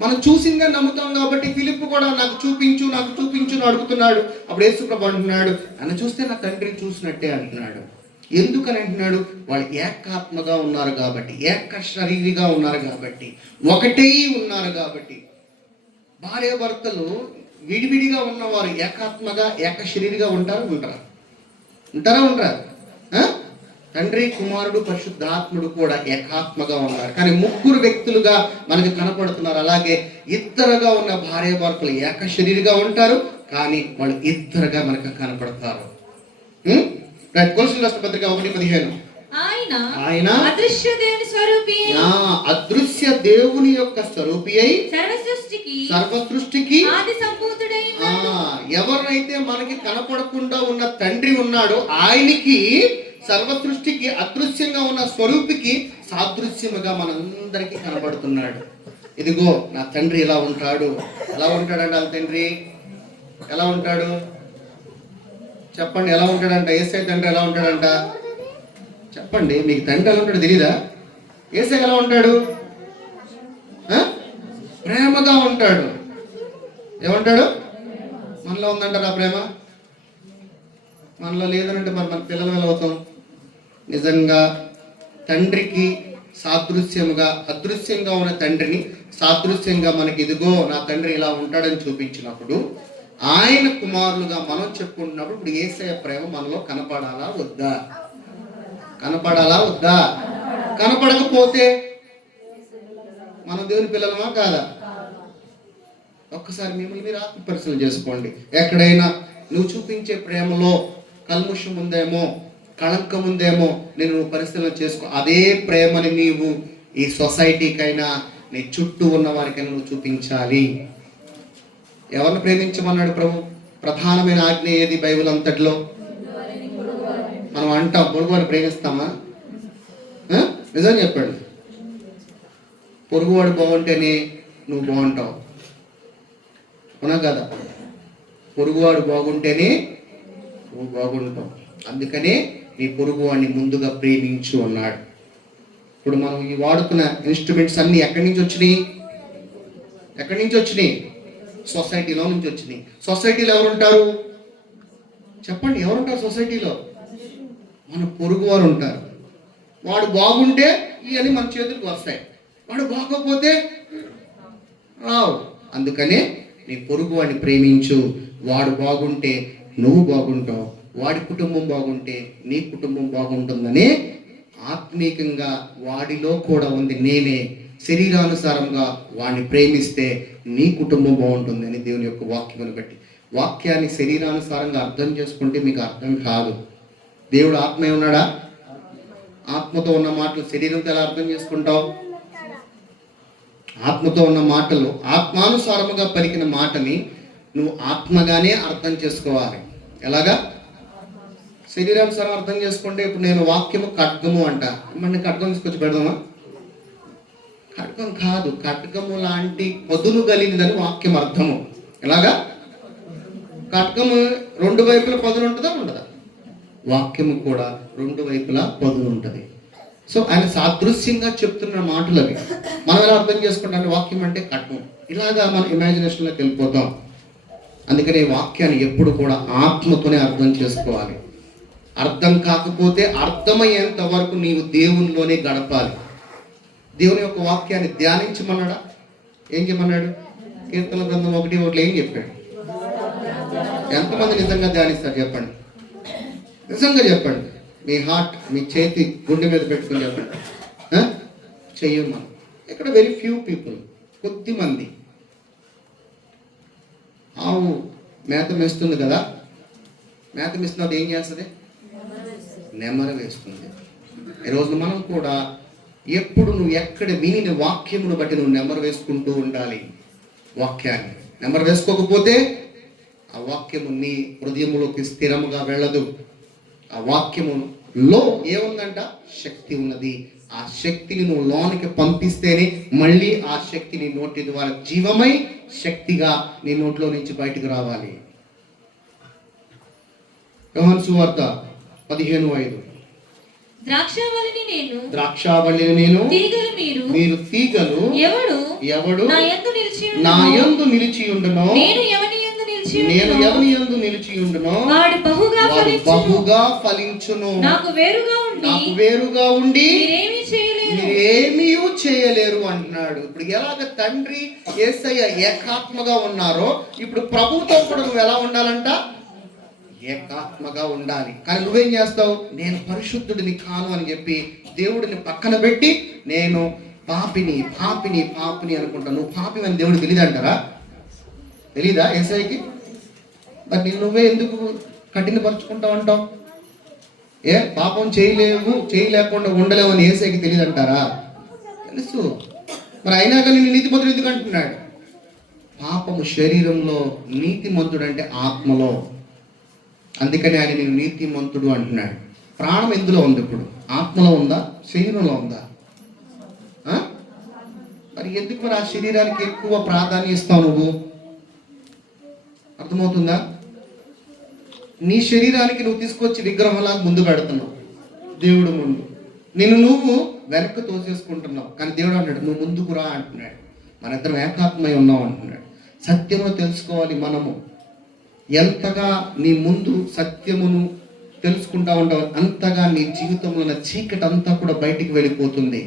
మనం చూసిందే నమ్ముతాం. కాబట్టి ఫిలిప్పు కూడా నాకు చూపించు అని అడుగుతున్నాడు. అప్పుడు యేసు ప్రభు అంటున్నాడు, నన్ను చూస్తే నా తండ్రిని చూసినట్టే అంటున్నాడు. ఎందుకని అంటున్నాడు? వాళ్ళు ఏకాత్మగా ఉన్నారు కాబట్టి, ఏక శరీరిగా ఉన్నారు కాబట్టి, ఒకటే ఉన్నారు కాబట్టి. భార్య భర్తలు విడివిడిగా ఉన్నవారు ఏకాత్మగా ఏక శరీరిగా ఉంటారా? తండ్రి, కుమారుడు, పరిశుద్ధాత్ముడు కూడా ఏకాత్మగా ఉన్నారు. కానీ 3 వ్యక్తులుగా మనకు కనపడుతున్నారు. అలాగే ఇద్దరుగా ఉన్న భార్య భర్తలు ఏక శరీరిగా ఉంటారు, కానీ వాళ్ళు ఇద్దరుగా మనకు కనపడతారు. కొలస్సీయుల రాసిన పత్రిక 1:15 ఆయన ఆయన అదృశ్య దేవుని స్వరూపి అదృశ్య దేవుని యొక్క స్వరూపి అయి సర్వ సృష్టికి ఆది సంభూతుడై ఎవరైతే మనకి కనపడకుండా ఉన్న తండ్రి ఉన్నాడో ఆయనకి సర్వ సృష్టికి అదృశ్యంగా ఉన్న స్వరూపికి సాదృశ్యముగా మనందరికీ కనబడుతున్నాడు. ఇదిగో నా తండ్రి ఇలా ఉంటాడు. ఎలా ఉంటాడంట వాళ్ళ తండ్రి? ఎలా ఉంటాడు చెప్పండి? ఎలా ఉంటాడంట? యేసయ్య తండ్రి ఎలా ఉంటాడంట చెప్పండి? మీకు తండ్రి ఎలా ఉంటాడు తెలీదా? యేసయ్య ఎలా ఉంటాడు? ప్రేమగా ఉంటాడు. ఏమంటాడు? మనలో ఉందంటారా ప్రేమ? మనలో లేదనంటే మరి మన పిల్లలు ఎలా అవుతాం? నిజంగా తండ్రికి సాదృశ్యముగా అదృశ్యంగా ఉన్న తండ్రిని సాదృశ్యంగా మనకి ఇదిగో నా తండ్రి ఇలా ఉంటాడని చూపించినప్పుడు ఆయన కుమారులుగా మనం చెప్పుకుంటున్నప్పుడు ఇప్పుడు యేసయ్య ప్రేమ మనలో కనపడాలా వద్దా? కనపడాలా వద్దా? కనపడకపోతే మనం దేవుని పిల్లలమా కాదా? ఒక్కసారి మిమ్మల్ని మీరు ఆత్మ పరిశీలన చేసుకోండి. ఎక్కడైనా నువ్వు చూపించే ప్రేమలో కల్ముషం ఉందేమో, కళంకం ఉందేమో నువ్వు పరిశీలన చేసుకో. అదే ప్రేమని నీవు ఈ సొసైటీకైనా నీ చుట్టూ ఉన్న వారికైనా నువ్వు చూపించాలి. ఎవరిని ప్రేమించమన్నాడు ప్రభు? ప్రధానమైన ఆజ్ఞ ఏది బైబిల్ అంతటిలో? మనం అంటాం పొరుగువాడిని ప్రేమిస్తామా? నిజం చెప్పండి. పొరుగువాడు బాగుంటేనే నువ్వు బాగుంటావు, అవునా కదా? పొరుగువాడు బాగుంటేనే నువ్వు బాగుంటావు. అందుకనే నీ పొరుగువాడిని ముందుగా ప్రేమించు అన్నాడు. ఇప్పుడు మనం ఈ వాడుతున్న ఇన్స్ట్రుమెంట్స్ అన్ని ఎక్కడి నుంచి వచ్చినాయి? ఎక్కడి నుంచి వచ్చినాయి? సొసైటీలో నుంచి వచ్చినాయి. సొసైటీలో ఎవరుంటారు చెప్పండి? ఎవరుంటారు సొసైటీలో? మన పొరుగువారు ఉంటారు. వాడు బాగుంటే ఇవన్నీ మన చేతులకు వస్తాయి, వాడు బాగోకపోతే రావు. అందుకనే నీ పొరుగు వాడిని ప్రేమించు. వాడు బాగుంటే నువ్వు బాగుంటావు, వాడి కుటుంబం బాగుంటే నీ కుటుంబం బాగుంటుందని ఆత్మీకంగా వాడిలో కూడా ఉంది నేనే. శరీరానుసారంగా వాడిని ప్రేమిస్తే నీ కుటుంబం బాగుంటుంది అని దేవుని యొక్క వాక్యమును బట్టి. వాక్యాన్ని శరీరానుసారంగా అర్థం చేసుకుంటే మీకు అర్థం కాదు. దేవుడు ఆత్మే ఉన్నాడా? ఆత్మతో ఉన్న మాటలు శరీరంతో ఎలా అర్థం చేసుకుంటావు? ఆత్మతో ఉన్న మాటలు ఆత్మానుసారముగా పలికిన మాటని నువ్వు ఆత్మగానే అర్థం చేసుకోవాలి. ఎలాగా? శరీరానుసారం అర్థం చేసుకుంటే ఇప్పుడు నేను వాక్యము ఖడ్గము అంట, మన ఖడ్గం తీసుకొచ్చి పెడదామా? ఖడ్గం కాదు, ఖడ్గము లాంటి పదును కలిగినదని వాక్యం అర్థము. ఎలాగా? ఖడ్గము రెండు వైపుల పదును ఉంటుందా ఉండదా? వాక్యము కూడా రెండు వైపులా పదును ఉంటుంది. సో ఆయన సాదృశ్యంగా చెప్తున్న మాటలు అవి. మనం ఎలా అర్థం చేసుకుంటాం? వాక్యం అంటే ఖడ్గం. ఇలాగా మన ఇమాజినేషన్లోకి వెళ్ళిపోతాం. అందుకని వాక్యాన్ని ఎప్పుడు కూడా ఆత్మతోనే అర్థం చేసుకోవాలి. అర్థం కాకపోతే అర్థమయ్యేంత వరకు నీవు దేవునిలోనే గడపాలి. దేవుని యొక్క వాక్యాన్ని ధ్యానించమన్నాడా? ఏం చెప్పమన్నాడు? కీర్తన గ్రంథం 1:1 ఏం చెప్పాడు? ఎంతమంది నిజంగా ధ్యానిస్తారు చెప్పండి? నిజంగా చెప్పండి. మీ హార్ట్ మీ చేతి గుండె మీద పెట్టుకుని చెప్పండి. చెయ్యం మనం. ఇక్కడ వెరీ ఫ్యూ పీపుల్, కొద్ది మంది. ఆవు మేత వేస్తుంది కదా, మేత వేస్తున్నది ఏం చేస్తుంది? నెమర వేస్తుంది. ఈరోజు మనం కూడా ఎప్పుడు నువ్వు ఎక్కడ విని వాక్యమును బట్టి నువ్వు నెమర వేసుకుంటూ ఉండాలి. వాక్యాన్ని నెమర వేసుకోకపోతే ఆ వాక్యము నీ హృదయములోకి స్థిరముగా వెళ్ళదు. ఆ వాక్యములో ఏముందంట? శక్తి ఉన్నది. ఆ శక్తిని నువ్వు లోనికి పంపిస్తేనే మళ్ళీ ఆ శక్తి నీ నోటి ద్వారా జీవమై శక్తిగా నీ నోట్లో నుంచి బయటకు రావాలి. యోహాను సువార్త 15:5 ద్రాక్షావల్లిని నేను తీగలు మీరు తీగలు. ఎవడు నా యందు నిలిచి ఉండునో నేను ఎవని యందు నిలిచి ఉండునో వాడు బహుగా ఫలించును. నాకు వేరుగా ఉండి మీరేమీ చేయలేరు అంటున్నాడు. ఇప్పుడు ఎలాగ తండ్రి యేసయ్య ఏకాత్మగా ఉన్నారో ఇప్పుడు ప్రభువుతో కూడా నువ్వు ఎలా ఉండాలంట? ఏకాత్మగా ఉండాలి. కానీ నువ్వేం చేస్తావు? నేను పరిశుద్ధుడిని కాను అని చెప్పి దేవుడిని పక్కన పెట్టి నేను పాపిని అనుకుంటా. నువ్వు పాపి అని దేవుడు తెలియదంటారా? తెలీదా యేసయ్యకి? మరి నువ్వే ఎందుకు కఠినపరుచుకుంటావు అంటావు? ఏ పాపం చేయలేకుండా ఉండలేవు అని ఏసైకి తెలియదు అంటారా? తెలుసు. మరి అయినా కానీ నేను నీతిమంతుడు ఎందుకు అంటున్నాడు? పాపము శరీరంలో, నీతిమంతుడు అంటే ఆత్మలో. అందుకని ఆయన నేను నీతిమంతుడు అంటున్నాడు. ప్రాణం ఎందులో ఉంది? ఇప్పుడు ఆత్మలో ఉందా, శరీరంలో ఉందా? మరి ఎందుకు మరి ఆ శరీరానికి ఎక్కువ ప్రాధాన్యం ఇస్తావు నువ్వు? అర్థమవుతుందా? నీ శరీరానికి నువ్వు తీసుకొచ్చి విగ్రహంలా ముందు పెడుతున్నావు దేవుడు ముందు. నువ్వు వెనక్కి తోసేసుకుంటున్నావు. కానీ దేవుడు అంటాడు నువ్వు ముందుకు రా అంటున్నాడు. మన ఇద్దరం ఏకాత్మై ఉన్నావు అంటున్నాడు. సత్యమును తెలుసుకోవాలి. మనము ఎంతగా నీ ముందు సత్యమును తెలుసుకుంటా ఉంటావు, అంతగా నీ జీవితంలో ఉన్న చీకటి అంతా కూడా బయటికి వెళ్ళిపోతుంది.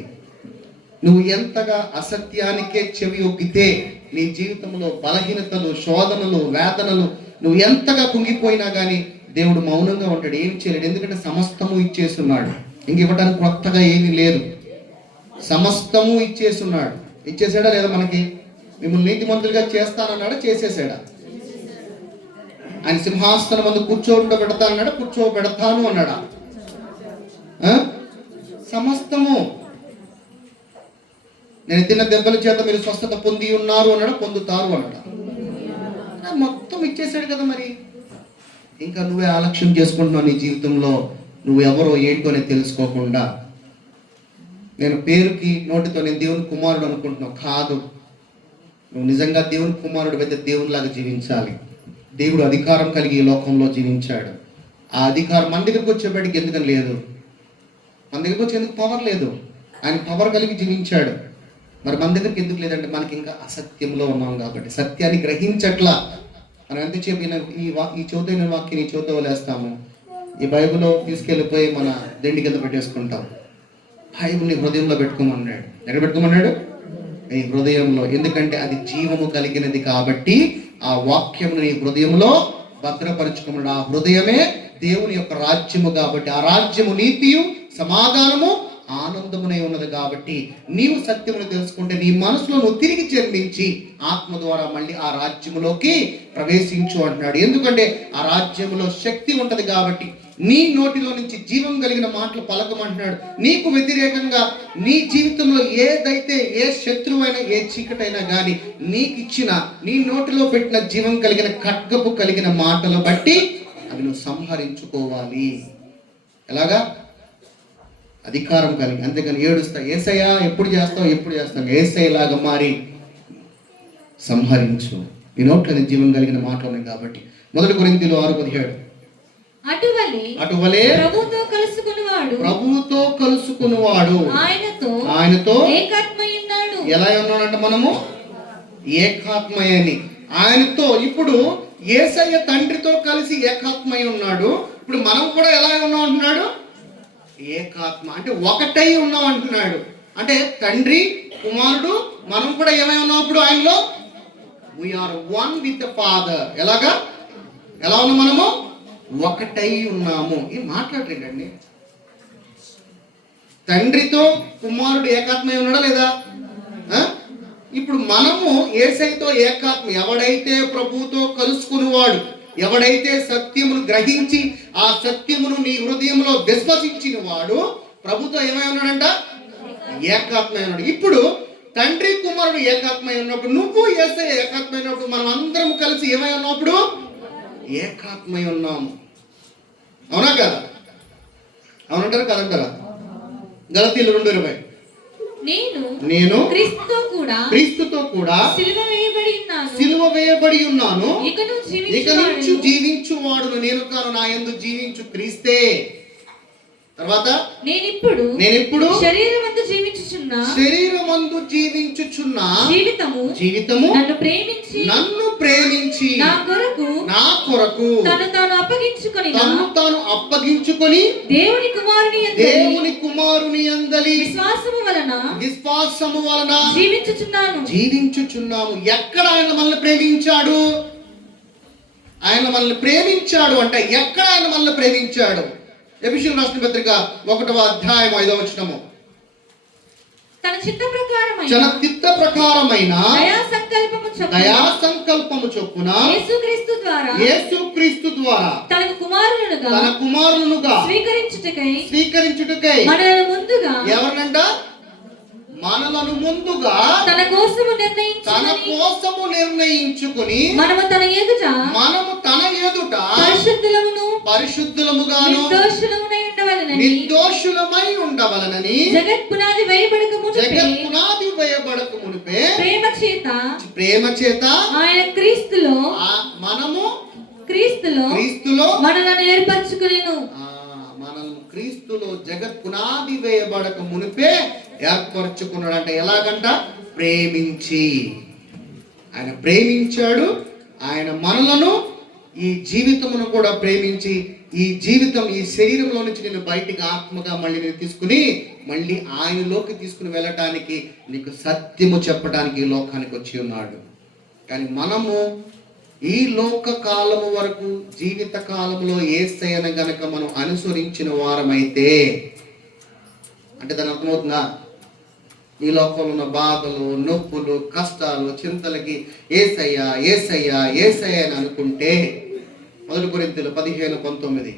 నువ్వు ఎంతగా అసత్యానికే చెవి ఒక్కితే నీ జీవితంలో బలహీనతలు, శోధనలు, వేదనలు, నువ్వు ఎంతగా కుంగిపోయినా కానీ దేవుడు మౌనంగా ఉంటాడు, ఏమి చేయలేడు. ఎందుకంటే సమస్తము ఇచ్చేస్తున్నాడు. ఇంక ఇవ్వడానికి కొత్తగా ఏమీ లేదు. సమస్తము ఇచ్చేస్తున్నాడు. ఇచ్చేసాడా లేదా? మనకి మిమ్మల్ని నీతిమంతులుగా చేస్తానన్నాడా? చేసేసాడా? ఆయన సింహాసనం ముందు కూర్చోబెడతా అన్నాడా? కూర్చోబెడతాను అన్నాడా? సమస్తము. నేను తిన్న దెబ్బల చేత మీరు స్వస్థత పొంది ఉన్నారు అన్నాడా? పొందుతారు అన్నాడా? మొత్తం ఇచ్చేసాడు కదా. మరి ఇంకా నువ్వే ఆలక్ష్యం చేసుకుంటున్నావు. నీ జీవితంలో నువ్వు ఎవరో ఏంటో అనేది తెలుసుకోకుండా నేను పేరుకి నోటితో నేను దేవుని కుమారుడు అనుకుంటున్నావు. కాదు, నువ్వు నిజంగా దేవుని కుమారుడు అయితే దేవునిలాగా జీవించాలి. దేవుడు అధికారం కలిగి ఈ లోకంలో జీవించాడు. ఆ అధికారం మన దగ్గరికి వచ్చేప్పటికి ఎందుకని లేదు? మన దగ్గరికి వచ్చేందుకు పవర్ లేదు. ఆయన పవర్ కలిగి జీవించాడు. మరి మన దగ్గరికి ఎందుకు లేదంటే మనకి ఇంకా అసత్యంలో ఉన్నాం కాబట్టి, సత్యాన్ని గ్రహించట్లా. మనం ఎంత చెప్పిన ఈ చౌతైన వాక్యం ఈ చౌత వలేస్తాము, ఈ బైబిల్లో తీసుకెళ్ళిపోయి మన దిండి కింద పెట్టేసుకుంటాం. బైబిల్ని హృదయంలో పెట్టుకోమన్నాడు. ఎక్కడ పెట్టుకోమన్నాడు? ఈ హృదయంలో. ఎందుకంటే అది జీవము కలిగినది కాబట్టి ఆ వాక్యమును నీ హృదయంలో భద్రపరుచుకున్నాడు. ఆ హృదయమే దేవుని యొక్క రాజ్యము కాబట్టి ఆ రాజ్యము నీతియు సమాధానము ఆనందమునే ఉన్నది. కాబట్టి నీవు సత్యమును తెలుసుకుంటే నీ మనసులో నువ్వు తిరిగి జన్మించి ఆత్మ ద్వారా మళ్ళీ ఆ రాజ్యములోకి ప్రవేశించు అంటున్నాడు. ఎందుకంటే ఆ రాజ్యములో శక్తి ఉంటది కాబట్టి నీ నోటిలో నుంచి జీవం కలిగిన మాటలు పలకమంటున్నాడు. నీకు వ్యతిరేకంగా నీ జీవితంలో ఏదైతే ఏ శత్రువైనా ఏ చీకటైనా కానీ నీకు ఇచ్చిన నీ నోటిలో పెట్టిన జీవం కలిగిన ఖడ్గపు కలిగిన మాటలు బట్టి అవి నువ్వు సంహరించుకోవాలి. ఎలాగా? అధికారం కలిగి. అంతేగాని ఏడుస్తా ఏసయ్యా ఎప్పుడు చేస్తాం ఏసయ్యలాగా మారి సంహరించు. ఈ నోట్లని జీవం కలిగిన మాటలు ఉన్నాయి కాబట్టి 1 కొరింథీయులు 6:17 అటువలే ప్రభువుతో కలుసుకునివాడు ఆయనతో ఏకాత్మై ఉన్నాడు. ఎలా ఉన్నాడంట? మనము ఏకాత్మయని ఆయనతో. ఇప్పుడు యేసయ్య తండ్రితో కలిసి ఏకాత్మై ఉన్నాడు. ఇప్పుడు మనం కూడా ఎలా ఉన్నాం అంటున్నాడు? ఏకాత్మ అంటే ఒకటై ఉన్నాం అంటున్నాడు. అంటే తండ్రి కుమారుడు మనం కూడా ఏమై ఉన్నాం? ఇప్పుడు ఆయనలో we are one with the father. ఎలాగా? ఎలా ఉన్నాం? మనము ఒకటై ఉన్నాము. ఏం మాట్లాడలేదండి? తండ్రితో కుమారుడు ఏకాత్మై ఉన్నాడా లేదా? ఇప్పుడు మనము యేసయ్యతో ఏకాత్మ. ఎవడైతే ప్రభువుతో కలుసుకునేవాడు, ఎవడైతే సత్యమును గ్రహించి ఆ సత్యమును నీ హృదయంలో విశ్వసించిన వాడు ప్రభుతో ఏమై ఉన్నాడంట? ఏకాత్మై ఉన్నాడు. ఇప్పుడు తండ్రి కుమారుడు ఏకాత్మై ఉన్నప్పుడు, నువ్వు యేసయ్య ఏకాత్మై ఉన్నప్పుడు, మనం అందరం కలిసి ఏమై ఉన్నప్పుడు ఏకాత్మై ఉన్నాము. అవునా కదా? అవునంటారా కదంటారా? గలతీయులు 2:20 నేను క్రీస్తుతో కూడా సిలువ వేయబడి ఉన్నాను. ఇక నుంచి జీవించువాడును నేను కాను, నా యందు జీవించు క్రీస్తే. తర్వాత నేనిప్పుడు శరీరమందు జీవించుచున్న జీవితము నన్ను ప్రేమించి నా కొరకు తను తాను అప్పగించుకొని దేవుని కుమారుని యందలి విశ్వాసము వలన జీవించుచున్నాము. ఎక్కడ ఆయన మనల్ని ప్రేమించాడు? ఆయన మనల్ని ప్రేమించాడు అంటే ఎక్కడ ఆయన మనల్ని ప్రేమించాడు? ఎఫెసీయులకు రాసిన పత్రిక 1వ అధ్యాయం 5వ వచనము. తన చిత్త ప్రకారమైన తన చిత్త ప్రకారమైన దయా సంకల్పము చొప్పున యేసుక్రీస్తు ద్వారా తన కుమారులుగా స్వీకరించుటకై ఎవరినంట మనలను ముందుగా తన కోసము నిర్ణయించుకుని మనము తన ఎదుట పరిశుద్ధులముగాను నిర్దోషులమై ఉండవలనని జగత్ పునాది వేయబడక మునిపే ప్రేమ చేత ఆయన మనము క్రీస్తులో మనలను ఏర్పరచుకునేను. మనం క్రీస్తులో జగత్ పునాది వేయబడక మునిపే ఏర్పరచుకున్నాడు. అంటే ఎలాగంట? ప్రేమించి. ఆయన ప్రేమించాడు. ఆయన మనలను ఈ జీవితమును కూడా ప్రేమించి ఈ జీవితం ఈ శరీరంలో నుంచి నేను బయటికి ఆత్మగా మళ్ళీ నేను తీసుకుని మళ్ళీ ఆయనలోకి తీసుకుని వెళ్ళటానికి నీకు సత్యము చెప్పడానికి ఈ లోకానికి వచ్చి ఉన్నాడు. కానీ మనము ఈ లోక కాలము వరకు జీవిత కాలంలో యేసయ్యను గనక మనం అనుసరించిన వారమైతే, అంటే దాని అర్థమవుతుందా? ఈ లోకంలో ఉన్న బాధలు, నొప్పులు, కష్టాలు, చింతలకి యేసయ్యా యేసయ్యా యేసయ్యా అని అనుకుంటే 1 కొరింథీయులు 15:19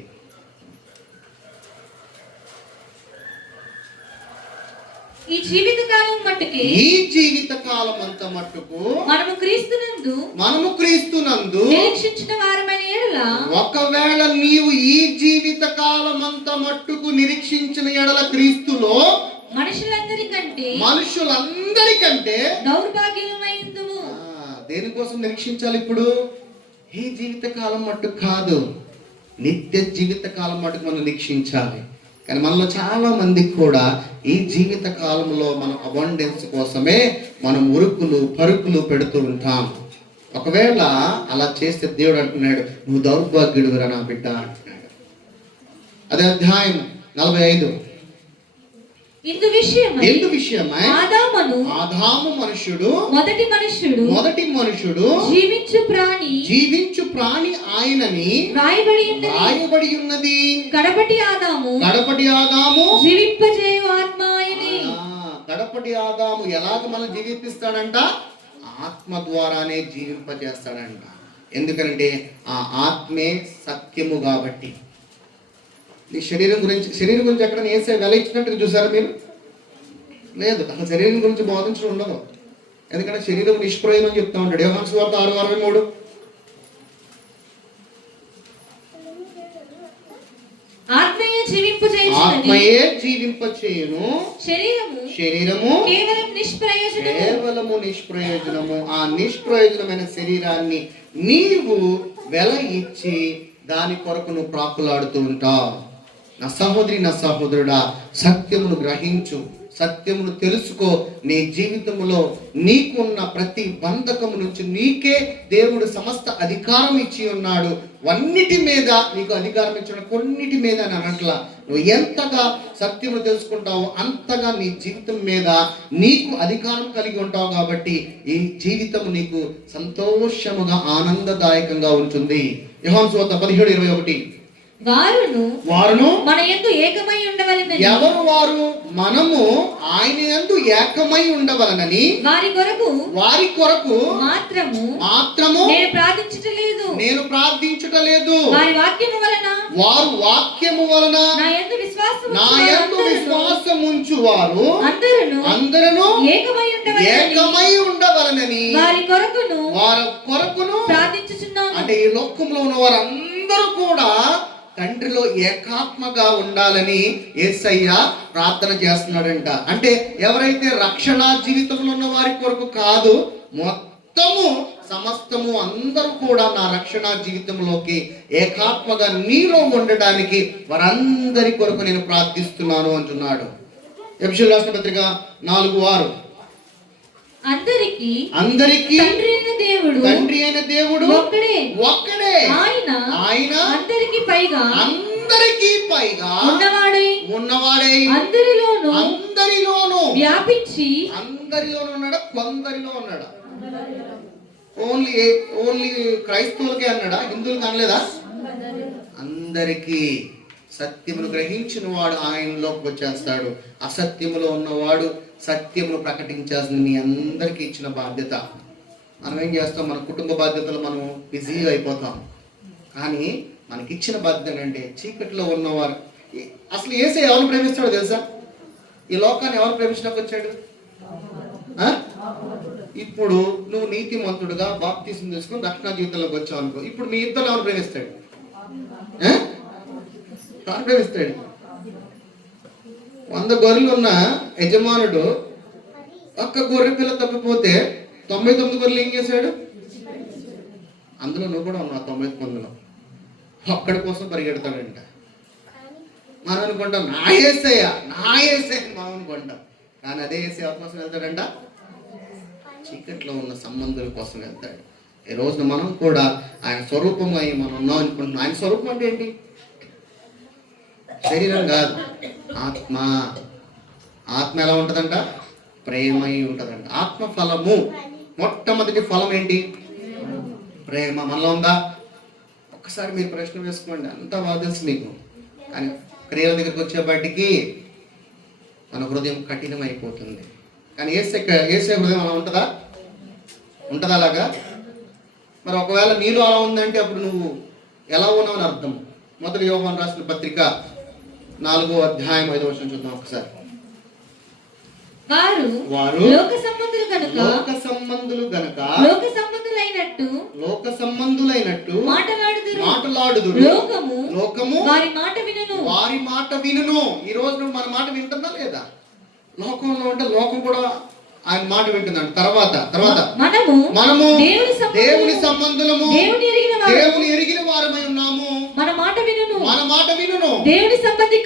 ఈ జీవిత కాలం అంత మట్టుకు మనము క్రీస్తునందు నిరీక్షించిన వారమైన ఎడల, ఒకవేళ నీవు ఈ జీవిత కాలం అంత మట్టుకు నిరీక్షించిన ఎడల క్రీస్తులో మనుషులందరికంటే దౌర్భాగ్యమైందుము. దేనికోసం నిరీక్షించాలి? ఇప్పుడు ఈ జీవిత కాలం మట్టుకు కాదు, నిత్య జీవిత కాలం మట్టుకు మనం నిరీక్షించాలి. కానీ మనలో చాలా మందికి కూడా ఈ జీవిత కాలంలో మనం అబండెన్స్ కోసమే మనం ఉరుకులు పరుకులు పెడుతూ ఉంటాం. ఒకవేళ అలా చేస్తే దేవుడు అంటున్నాడు, నువ్వు దౌర్భాగ్యుడురా నా బిడ్డ అంటున్నాడు. అదే అధ్యాయం 45. ఇందు విషయమై ఆదాము మనుష్యుడు మొదటి మనుష్యుడు జీవించు ప్రాణి ఆయనని రాయబడి ఉన్నది. కడపటి ఆదాము జీవింపజేయు ఆత్మ ఆయనే. కడపటి ఆదాము ఎలాగ మనం జీవిపిస్తాడంట? ఆత్మ ద్వారానే జీవింపజేస్తాడంట. ఎందుకంటే ఆ ఆత్మే సత్యము కాబట్టి. ఈ శరీరం గురించి ఎక్కడ వేసే వెల ఇచ్చినట్టు చూసారా మీరు? లేదు, అసలు శరీరం గురించి బోధించడం ఉండదు. ఎందుకంటే శరీరం నిష్ప్రయోజనం చెప్తా ఉంటాడు. యోహాను సువార్త 6:63 ఆత్మయే జీవింపచేయును, శరీరము కేవలము నిష్ప్రయోజనము. ఆ నిష్ప్రయోజనమైన శరీరాన్ని నీవు వెల ఇచ్చి దాని కొరకు నువ్వు ప్రాకులాడుతూ ఉంటావు. నా సహోదరి, నా సహోదరుడా, సత్యమును గ్రహించు, సత్యమును తెలుసుకో. నీ జీవితంలో నీకున్న ప్రతి బంధకము నుంచి నీకే దేవుడు సమస్త అధికారం ఇచ్చి ఉన్నాడు. అన్నిటి మీద నీకు అధికారం ఇచ్చిన కొన్నిటి మీద అనట్లా. నువ్వు ఎంతగా సత్యమును తెలుసుకుంటావో అంతగా నీ జీవితం మీద నీకు అధికారం కలిగి ఉంటావు. కాబట్టి ఈ జీవితం నీకు సంతోషముగా ఆనందదాయకంగా ఉంటుంది. యోహాను సువార్త 17:21 వారును మన యందు ఏకమై ఉండవలెనని. ఎవరు వారు? మనము ఆయన యందు ఏకమై ఉండవలనని వారి కొరకు మాత్రము నేను ప్రార్థించుటలేదు. వారు వాక్యము వలన నా యందు విశ్వాసముంచు వారు అందరూ ఏకమై ఉండవలనని వారి కొరకును ప్రార్థించుచున్నాను. అంటే ఈ లోకంలో ఉన్న వారందరూ కూడా తండ్రిలో ఏకాత్మగా ఉండాలని యేసయ్య ప్రార్థన చేస్తున్నాడంట. అంటే ఎవరైతే రక్షణ జీవితంలో ఉన్న వారి కొరకు కాదు, మొత్తము సమస్తము అందరూ కూడా నా రక్షణ జీవితంలోకి ఏకాత్మగా నీలో ఉండడానికి వారందరి కొరకు నేను ప్రార్థిస్తున్నాను అంటున్నాడు. ఎఫెసీయులకు రాసిన పత్రిక 4:6 అందరికీ తండ్రి అయిన దేవుడు ఒక్కడే. ఆయన అందరికీ పైగా ఉన్నవాడై అందరిలోనూ వ్యాపించి. అందరిలోనూ ఉన్నాడా? కొందరిలో ఉన్నాడా? ఓన్లీ క్రైస్తవులకే అన్నాడా? హిందువులకు అనలేదా? అందరికీ. సత్యమును గ్రహించిన వాడు ఆయనలోకి వచ్చేస్తాడు. అసత్యములో ఉన్నవాడు సత్యమును ప్రకటించాల్సింది మీ అందరికీ ఇచ్చిన బాధ్యత. మనం ఏం చేస్తాం, మన కుటుంబ బాధ్యతలు మనం బిజీగా అయిపోతాం. కానీ మనకిచ్చిన బాధ్యత ఏంటంటే చీకట్లో ఉన్నవారు. అసలు యేసయ్య ఎవరు ప్రేమిస్తాడో తెలుసా? ఈ లోకాన్ని ఎవరు ప్రేమించడానికి వచ్చాడు? ఇప్పుడు నువ్వు నీతిమంతుడుగా బాప్తిసం తీసుకుని రక్షణ జీవితంలోకి వచ్చావు అనుకో, ఇప్పుడు మీ ఇద్దరు ఎవరు ప్రేమిస్తాడు? ఎవరు ప్రేమిస్తాడు? 100 గొర్రెలు ఉన్న యజమానుడు ఒక్క గొర్రె పిల్ల తప్పిపోతే 99 గొర్రెలు ఏం చేశాడు? అందులో నువ్వు కూడా ఉన్నావు 99లో. ఒక్కడి కోసం పరిగెడతాడంట. మనం అనుకుంటాం నా యేసయ్య మనం అనుకుంటాం. కానీ అదే యేసయ్య ఎవరి కోసం వెళ్తాడంట? చీకట్లో ఉన్న సంబంధుల కోసం వెళ్తాడు. ఈ రోజున మనం కూడా ఆయన స్వరూపంగా మనం ఉన్నాం అనుకుంటున్నాం. ఆయన స్వరూపం అంటే ఏంటి? శరీరం కాదు, ఆత్మ. ఆత్మ ఎలా ఉంటుందంట? ప్రేమై ఉంటుందంట. ఆత్మ ఫలము, మొట్టమొదటి ఫలం ఏంటి? ప్రేమ. మనలో ఉందా? ఒక్కసారి మీరు ప్రశ్న వేసుకోండి, అంతా బాగా తెలుసు మీకు. కానీ క్రియల దగ్గరికి వచ్చేపాటికి మన హృదయం కఠినమైపోతుంది. కానీ ఏసే హృదయం అలా ఉంటుందా? అలాగా? మరి ఒకవేళ నీలో అలా ఉందంటే అప్పుడు నువ్వు ఎలా ఉన్నావని అర్థం. మొదటి యోహాను రాసిన పత్రిక 4వ అధ్యాయం 5వ వచనం చూద్దాం ఒకసారి. వారు లోక సంబంధులు గనుక లోక సంబంధులైనట్టు మాటలాడుదురు. లోకము వారి మాట వినును. ఈ రోజు మన మాట వింటుందా లేదా? లోకంలో ఉంటే లోకం కూడా ఆయన మాట వింటున్నాడు. తర్వాత మనము దేవుని సంబంధులము, దేవుని ఎరిగిన వారమై ఉన్నాము. మన మాట వినును. దేవుని సంబంధి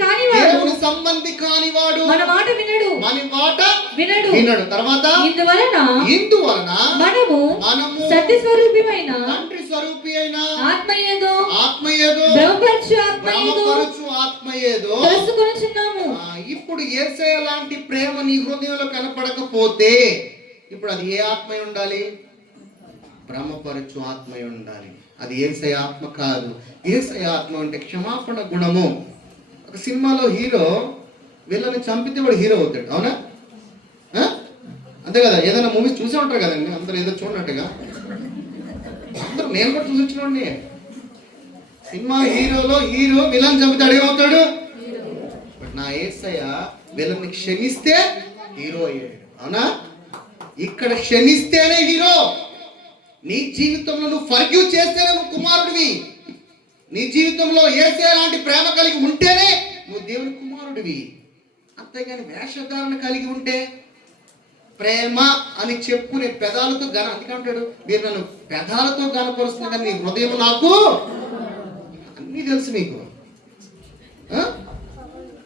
కానివాడు మన మాట వినడు. తర్వాత ఇందువలన మనము సత్య స్వరూపిమైన తండ్రి స్వరూపి అయిన ఆత్మ ఏదో బ్రహ్మపరచు ఆత్మ ఏదో తెలుసుకొనుచున్నాము. ఇప్పుడు యేసయ్య లాంటి ప్రేమ నీ హృదయంలో కనపడకపోతే ఇప్పుడు అది ఏ ఆత్మ ఉండాలి? బ్రహ్మపరచు ఆత్మ ఉండాలి. అది యేసయ్య ఆత్మ కాదు. యేసయ్య ఆత్మ అంటే క్షమాపణ గుణము. ఒక సినిమాలో హీరో వీళ్ళని చంపితే వాడు హీరో అవుతాడు, అవునా? అంతే కదా? ఏదైనా మూవీస్ చూసే ఉంటారు కదండి అందరూ, ఏదో చూడనట్టుగా. అందరూ నేను కూడా చూసినోండి. సినిమా హీరో విలన్ చంపితే ఏమవుతాడు? బట్ నా యేసయ్య వీళ్ళని క్షమిస్తే హీరో అయ్యాడు, అవునా? ఇక్కడ క్షమిస్తేనే హీరో. నీ జీవితంలో నువ్వు ఫర్గివ్ చేస్తేనే నువ్వు కుమారుడివి. నీ జీవితంలో యేసయ్య లాంటి ప్రేమ కలిగి ఉంటేనే నువ్వు దేవుని కుమారుడివి. అంతేగాని వేషధారణ కలిగి ఉంటే ప్రేమ అని చెప్పుకునే పెదాలతో అందుకంటాడు, మీరు నన్ను పెదాలతో గనపరుస్తున్నా కానీ నీ హృదయం నాకు అన్నీ తెలుసు మీకు.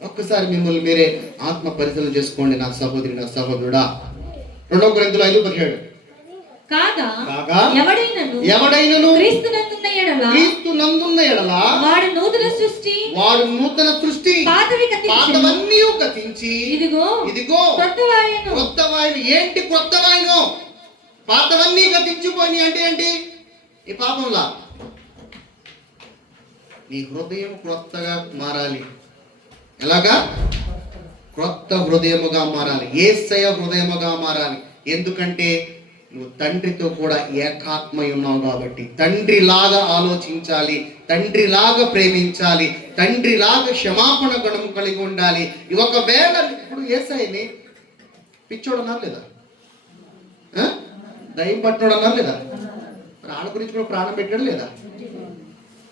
ఒక్కసారి మిమ్మల్ని మీరే ఆత్మ పరిశీలన చేసుకోండి నా సహోదరి, నా సహోదరుడా. 2 కొరింథీయులు 5:17 కాగా ఎవడైనను క్రీస్తునందున్న ఎడల వాడు నూతన సృష్టి, పాతవన్నీ గతించి ఇదిగో క్రొత్త వాయును. ఏంటి క్రొత్త వాయును? పాతవన్నీ గతించిపోయి అంటే ఏంటి? ఈ పాపంలా నీ హృదయం క్రొత్తగా మారాలి. ఎలాగా? క్రొత్త హృదయముగా మారాలి. యేసయ్య హృదయముగా మారాలి. ఎందుకంటే నువ్వు తండ్రితో కూడా ఏకాత్మై ఉన్నావు కాబట్టి తండ్రిలాగా ఆలోచించాలి, తండ్రిలాగా ప్రేమించాలి, తండ్రిలాగా క్షమాపణ గుణం కలిగి ఉండాలి. ఒకవేళ ఇప్పుడు యేసయ్యని పిచ్చోడు అన్నారు లేదా? దయ్యం పట్టోడు అన్నారు లేదా? మరి వాళ్ళ గురించి కూడా ప్రాణం పెట్టాడు లేదా?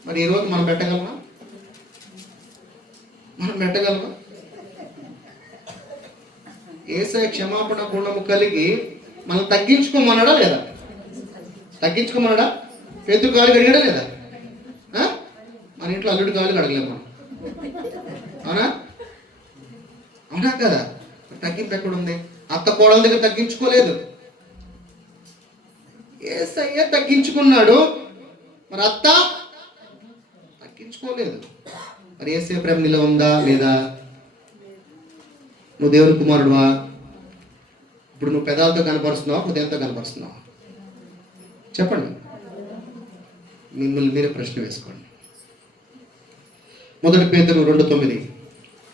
మరి ఈరోజు మనం పెట్టగలమా? యేసయ్య క్షమాపణ గుణము కలిగి మనం తగ్గించుకోమన్నాడా లేదా? తగ్గించుకోమన్నాడా? పేతురు కాలు కడిగాడా లేదా? మన ఇంట్లో అల్లుడి కాలు కడగలేము మనం, అవునా కదా? తగ్గింపు ఎక్కడ ఉంది? అత్త కోడల దగ్గర తగ్గించుకోలేదు. యేసయ్య తగ్గించుకున్నాడు, మరి అత్త తగ్గించుకోలేదు. మరి యేసయ్య ప్రేమ నీలో ఉందా లేదా? నువ్వు దేవుని కుమారుడువా? ఇప్పుడు నువ్వు పెదాలతో కనపరుస్తున్నావా, హృదయంతో కనపరుస్తున్నావా? చెప్పండి. మిమ్మల్ని మీరే ప్రశ్న వేసుకోండి. 1 పేతురు 2:9,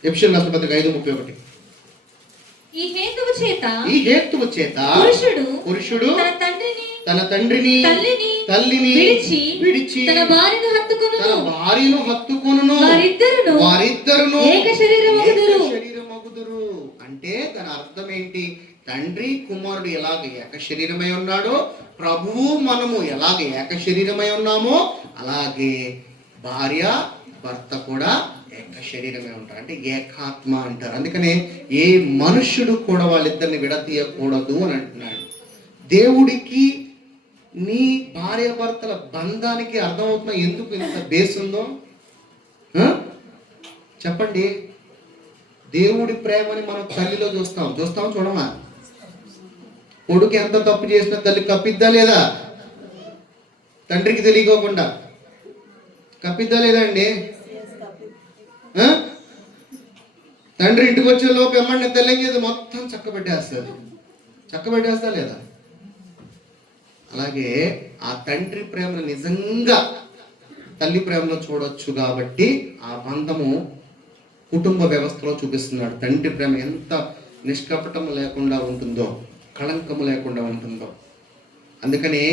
ఎఫెసీయులకు రాసిన పత్రిక 5:31. ఈ హేతువు హేతువు చేత పురుషుడు తన తండ్రిని తల్లిని విడిచి తన భార్యను హత్తుకొనును, వారిద్దరును ఏక శరీరమగుదురు. అంటే దాని అర్థం ఏంటి? తండ్రి కుమారుడు ఎలాగ ఏక శరీరమై ఉన్నాడో, ప్రభువు మనము ఎలాగ ఏక శరీరమై ఉన్నామో, అలాగే భార్య భర్త కూడా ఏక శరీరమే ఉంటారు. అంటే ఏకాత్మ అంటారు. అందుకనే ఏ మనుష్యుడు కూడా వాళ్ళిద్దరిని విడతీయకూడదు అని అంటున్నాడు. దేవుడికి నీ భార్య భర్తల బంధానికి అర్థమవుతున్నా ఎందుకు ఇంత బేస్ ఉందో చెప్పండి. దేవుడి ప్రేమని మనం తల్లిలో చూస్తాం చూడమా? కొడుకు ఎంత తప్పు చేసినా తల్లి కప్పిద్దా లేదా? తండ్రికి తెలియకోకుండా కప్పిద్దా లేదా అండి? తండ్రి ఇంటికి వచ్చే లోపు ఎమ్మంటే తల్లి మొత్తం చక్కబెట్టేస్తా లేదా? అలాగే ఆ తండ్రి ప్రేమను నిజంగా తల్లి ప్రేమలో చూడొచ్చు. కాబట్టి ఆ బంధము కుటుంబ వ్యవస్థలో చూపిస్తున్నాడు. తండ్రి ప్రేమ ఎంత నిష్కపటము లేకుండా ఉంటుందో, కళంకము లేకుండా ఉంటుందో. అందుకనే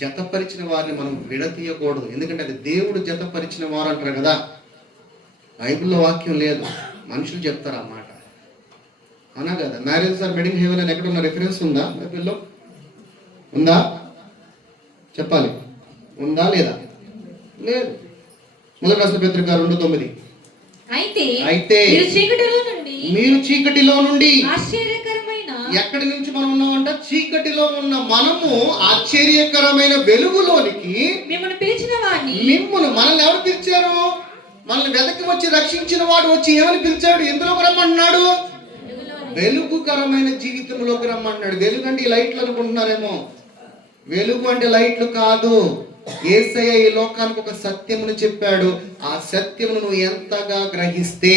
జతపరిచిన వారిని మనం విడతీయకూడదు. ఎందుకంటే అది దేవుడు జతపరిచిన వారు అంటారు కదా. బైబిల్లో వాక్యం లేదు, మనుషులు చెప్తారు ఆ మాట. అవునా కదా? మ్యారేజ్ ఆర్ వెడ్డింగ్ హెవెన్ అని ఎక్కడ ఉన్న రెఫరెన్స్ ఉందా బైబిల్లో? ఉందా? చెప్పాలి. ఉందా లేదా? లేదు. మొదటి రాసిన పత్రిక 2:9. అయితే మీరు చీకటిలో నుండి ఎక్కడి నుంచి మనం ఉన్నామంట? చీకటిలో ఉన్న మనము ఆశ్చర్యకరమైన వెలుగులోనికి మిమ్మల్ని మనల్ని ఎవరు పిలిచారు? మనల్ని వెతకి వచ్చి రక్షించిన వాడు వచ్చి ఏమని పిలిచాడు? ఎందులోకి రమ్మన్నాడు? వెలుగుకరమైన జీవితంలోకి రమ్మన్నాడు. వెలుగు అంటే ఈ లైట్లు అనుకుంటున్నారేమో. వెలుగు అంటే లైట్లు కాదు. యేసయ్య ఈ లోకానికి ఒక సత్యమును చెప్పాడు. ఆ సత్యమును నువ్వు ఎంతగా గ్రహిస్తే,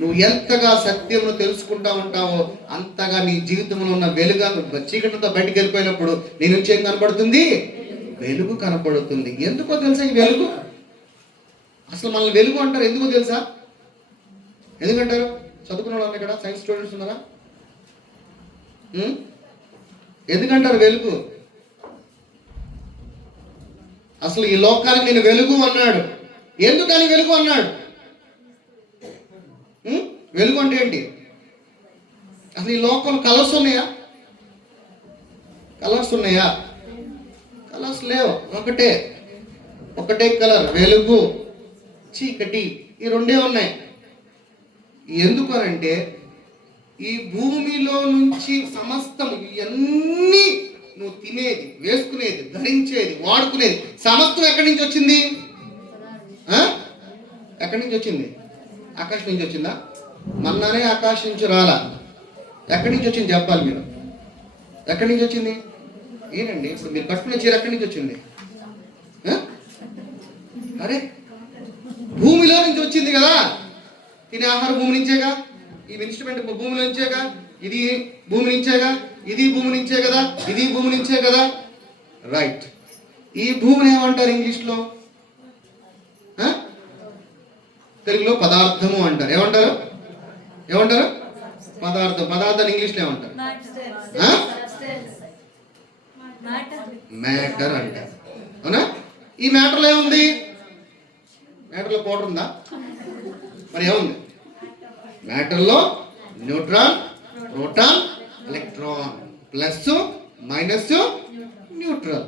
నువ్వు ఎంతగా సత్యమును తెలుసుకుంటా ఉంటావో, అంతగా నీ జీవితంలో ఉన్న వెలుగు చీకటితో బయటికి వెళ్ళిపోయినప్పుడు నీ నుంచి ఏం కనపడుతుంది? వెలుగు కనపడుతుంది. ఎందుకో తెలుసా ఈ వెలుగు? అసలు మనల్ని వెలుగు అంటారు ఎందుకో తెలుసా? ఎందుకంటారు? చదువుకున్న వాళ్ళు ఇక్కడ సైన్స్ స్టూడెంట్స్ ఉన్నారా? ఎందుకంటారు వెలుగు? అసలు ఈ లోకానికి నేను వెలుగు అన్నాడు. ఎందుకని వెలుగు అన్నాడు? వెలుగు అంటే ఏంటి? అసలు ఈ లోకం కలర్స్ ఉన్నాయా? కలర్స్ లేవు. ఒకటే కలర్, వెలుగు, చీకటి. ఈ రెండే ఉన్నాయి. ఎందుకు అనంటే ఈ భూమిలో నుంచి సమస్తం ఇవన్నీ నువ్వు తినేది, వేసుకునేది, ధరించేది, వాడుకునేది సమస్తం ఎక్కడి నుంచి వచ్చింది? ఎక్కడి నుంచి వచ్చింది? ఆకాశం నుంచి వచ్చిందా? మన్నానే ఆకాశం నుంచి రాలా. ఎక్కడి నుంచి వచ్చింది చెప్పాలి మీరు. ఎక్కడి నుంచి వచ్చింది? ఏంటండి ఇప్పుడు మీరు కట్టుకునే చీర ఎక్కడి నుంచి వచ్చింది? అరే భూమిలో నుంచి వచ్చింది కదా. తినే ఆహారం భూమి నుంచేగా, ఈ ఇన్స్ట్రుమెంట్ భూమిలో నుంచేగా, ఇది భూమి నుంచేగా, ఇది భూమి నుంచే కదా, ఇది భూమి నుంచే కదా. రైట్. ఈ భూమిని ఏమంటారు ఇంగ్లీష్లో? తెలుగులో పదార్థము అంటారు. ఏమంటారు? పదార్థాన్ని ఇంగ్లీష్లో ఏమంటారు? మ్యాటర్ అంటారు. అవునా? ఈ మ్యాటర్లో ఏముంది? మ్యాటర్లో పౌడర్ ఉందా? మరి ఏముంది? మ్యాటర్లో neutron, proton, electron, plus minus, neutral.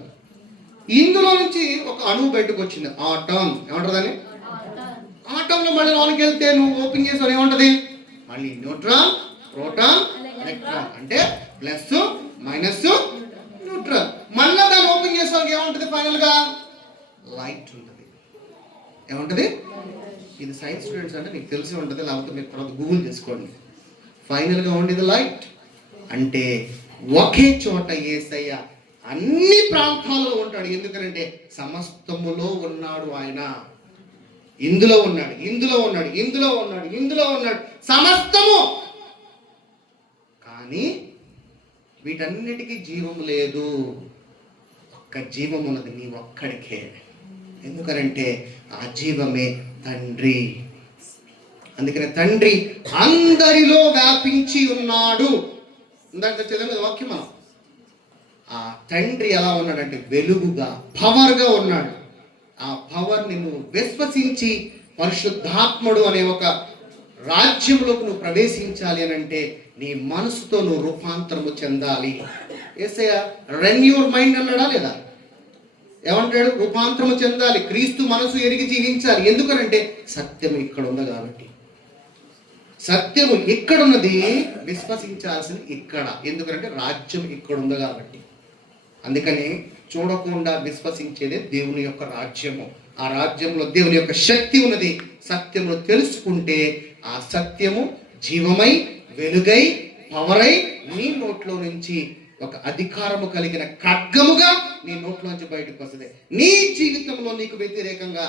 ఇందులో నుంచి ఒక అణువు బయటకు వచ్చింది, ఆటమ్. ఏమంటారు దాన్ని? ఆటంలో మళ్ళీ లోనికి వెళ్తే నువ్వు ఓపెన్ చేసావు ఏముంటది? మళ్ళీ న్యూట్రాన్, ప్రోటాన్, ఎలక్ట్రాన్. అంటే ప్లస్ మైనస్ న్యూట్రల్. మళ్ళీ దాన్ని ఓపెన్ చేసావు ఏముంటది? ఫైనల్ గా లైట్ ఉంటుంది. ఏముంటది? ఇది సైన్స్ స్టూడెంట్స్ అంటే నీకు తెలిసి ఉంటుంది, లేకపోతే మీరు తర్వాత గూగుల్ చేసుకోండి. ఫైనల్ గా ఉండేది లైట్. అంటే ఒకే చోట యేసయ్య అన్ని ప్రాంతాల్లో ఉంటాడు. ఎందుకంటే సమస్తములో ఉన్నాడు ఆయన. ఇందులో ఉన్నాడు సమస్తము. కానీ వీటన్నిటికీ జీవం లేదు. ఒక్క జీవం ఉన్నది నీ ఒక్కడికే. ఎందుకనంటే ఆ జీవమే తండ్రి. అందుకనే తండ్రి అందరిలో వ్యాపించి ఉన్నాడు. ఇందాక చదివిన వాక్యం మనం. ఆ తండ్రి ఎలా ఉన్నాడంటే వెలుగుగా, పవర్గా ఉన్నాడు. ఆ పవర్ని నువ్వు విశ్వసించి పరిశుద్ధాత్ముడు అనే ఒక రాజ్యంలోకి నువ్వు ప్రవేశించాలి అని అంటే నీ మనసుతో నువ్వు రూపాంతరము చెందాలి. యేసయ్య రెన్యూర్ మైండ్ అన్నాడా లేదా? ఏమంటాడు? రూపాంతరము చెందాలి, క్రీస్తు మనసు ఎరిగి జీవించాలి. ఎందుకనంటే సత్యం ఇక్కడ ఉంది కాబట్టి. సత్యము ఇక్కడున్నది, విశ్వసించాల్సింది ఇక్కడ. ఎందుకంటే రాజ్యం ఇక్కడ ఉంది కాబట్టి. అందుకని చూడకుండా విశ్వసించేదే దేవుని యొక్క రాజ్యము. ఆ రాజ్యంలో దేవుని యొక్క శక్తి ఉన్నది. సత్యమును తెలుసుకుంటే ఆ సత్యము జీవమై, వెలుగై, పవరై నీ నోట్లో నుంచి ఒక అధికారము కలిగిన ఖడ్గముగా నీ నోట్లోంచి బయటకు వస్తుంది. నీ జీవితంలో నీకు వ్యతిరేకంగా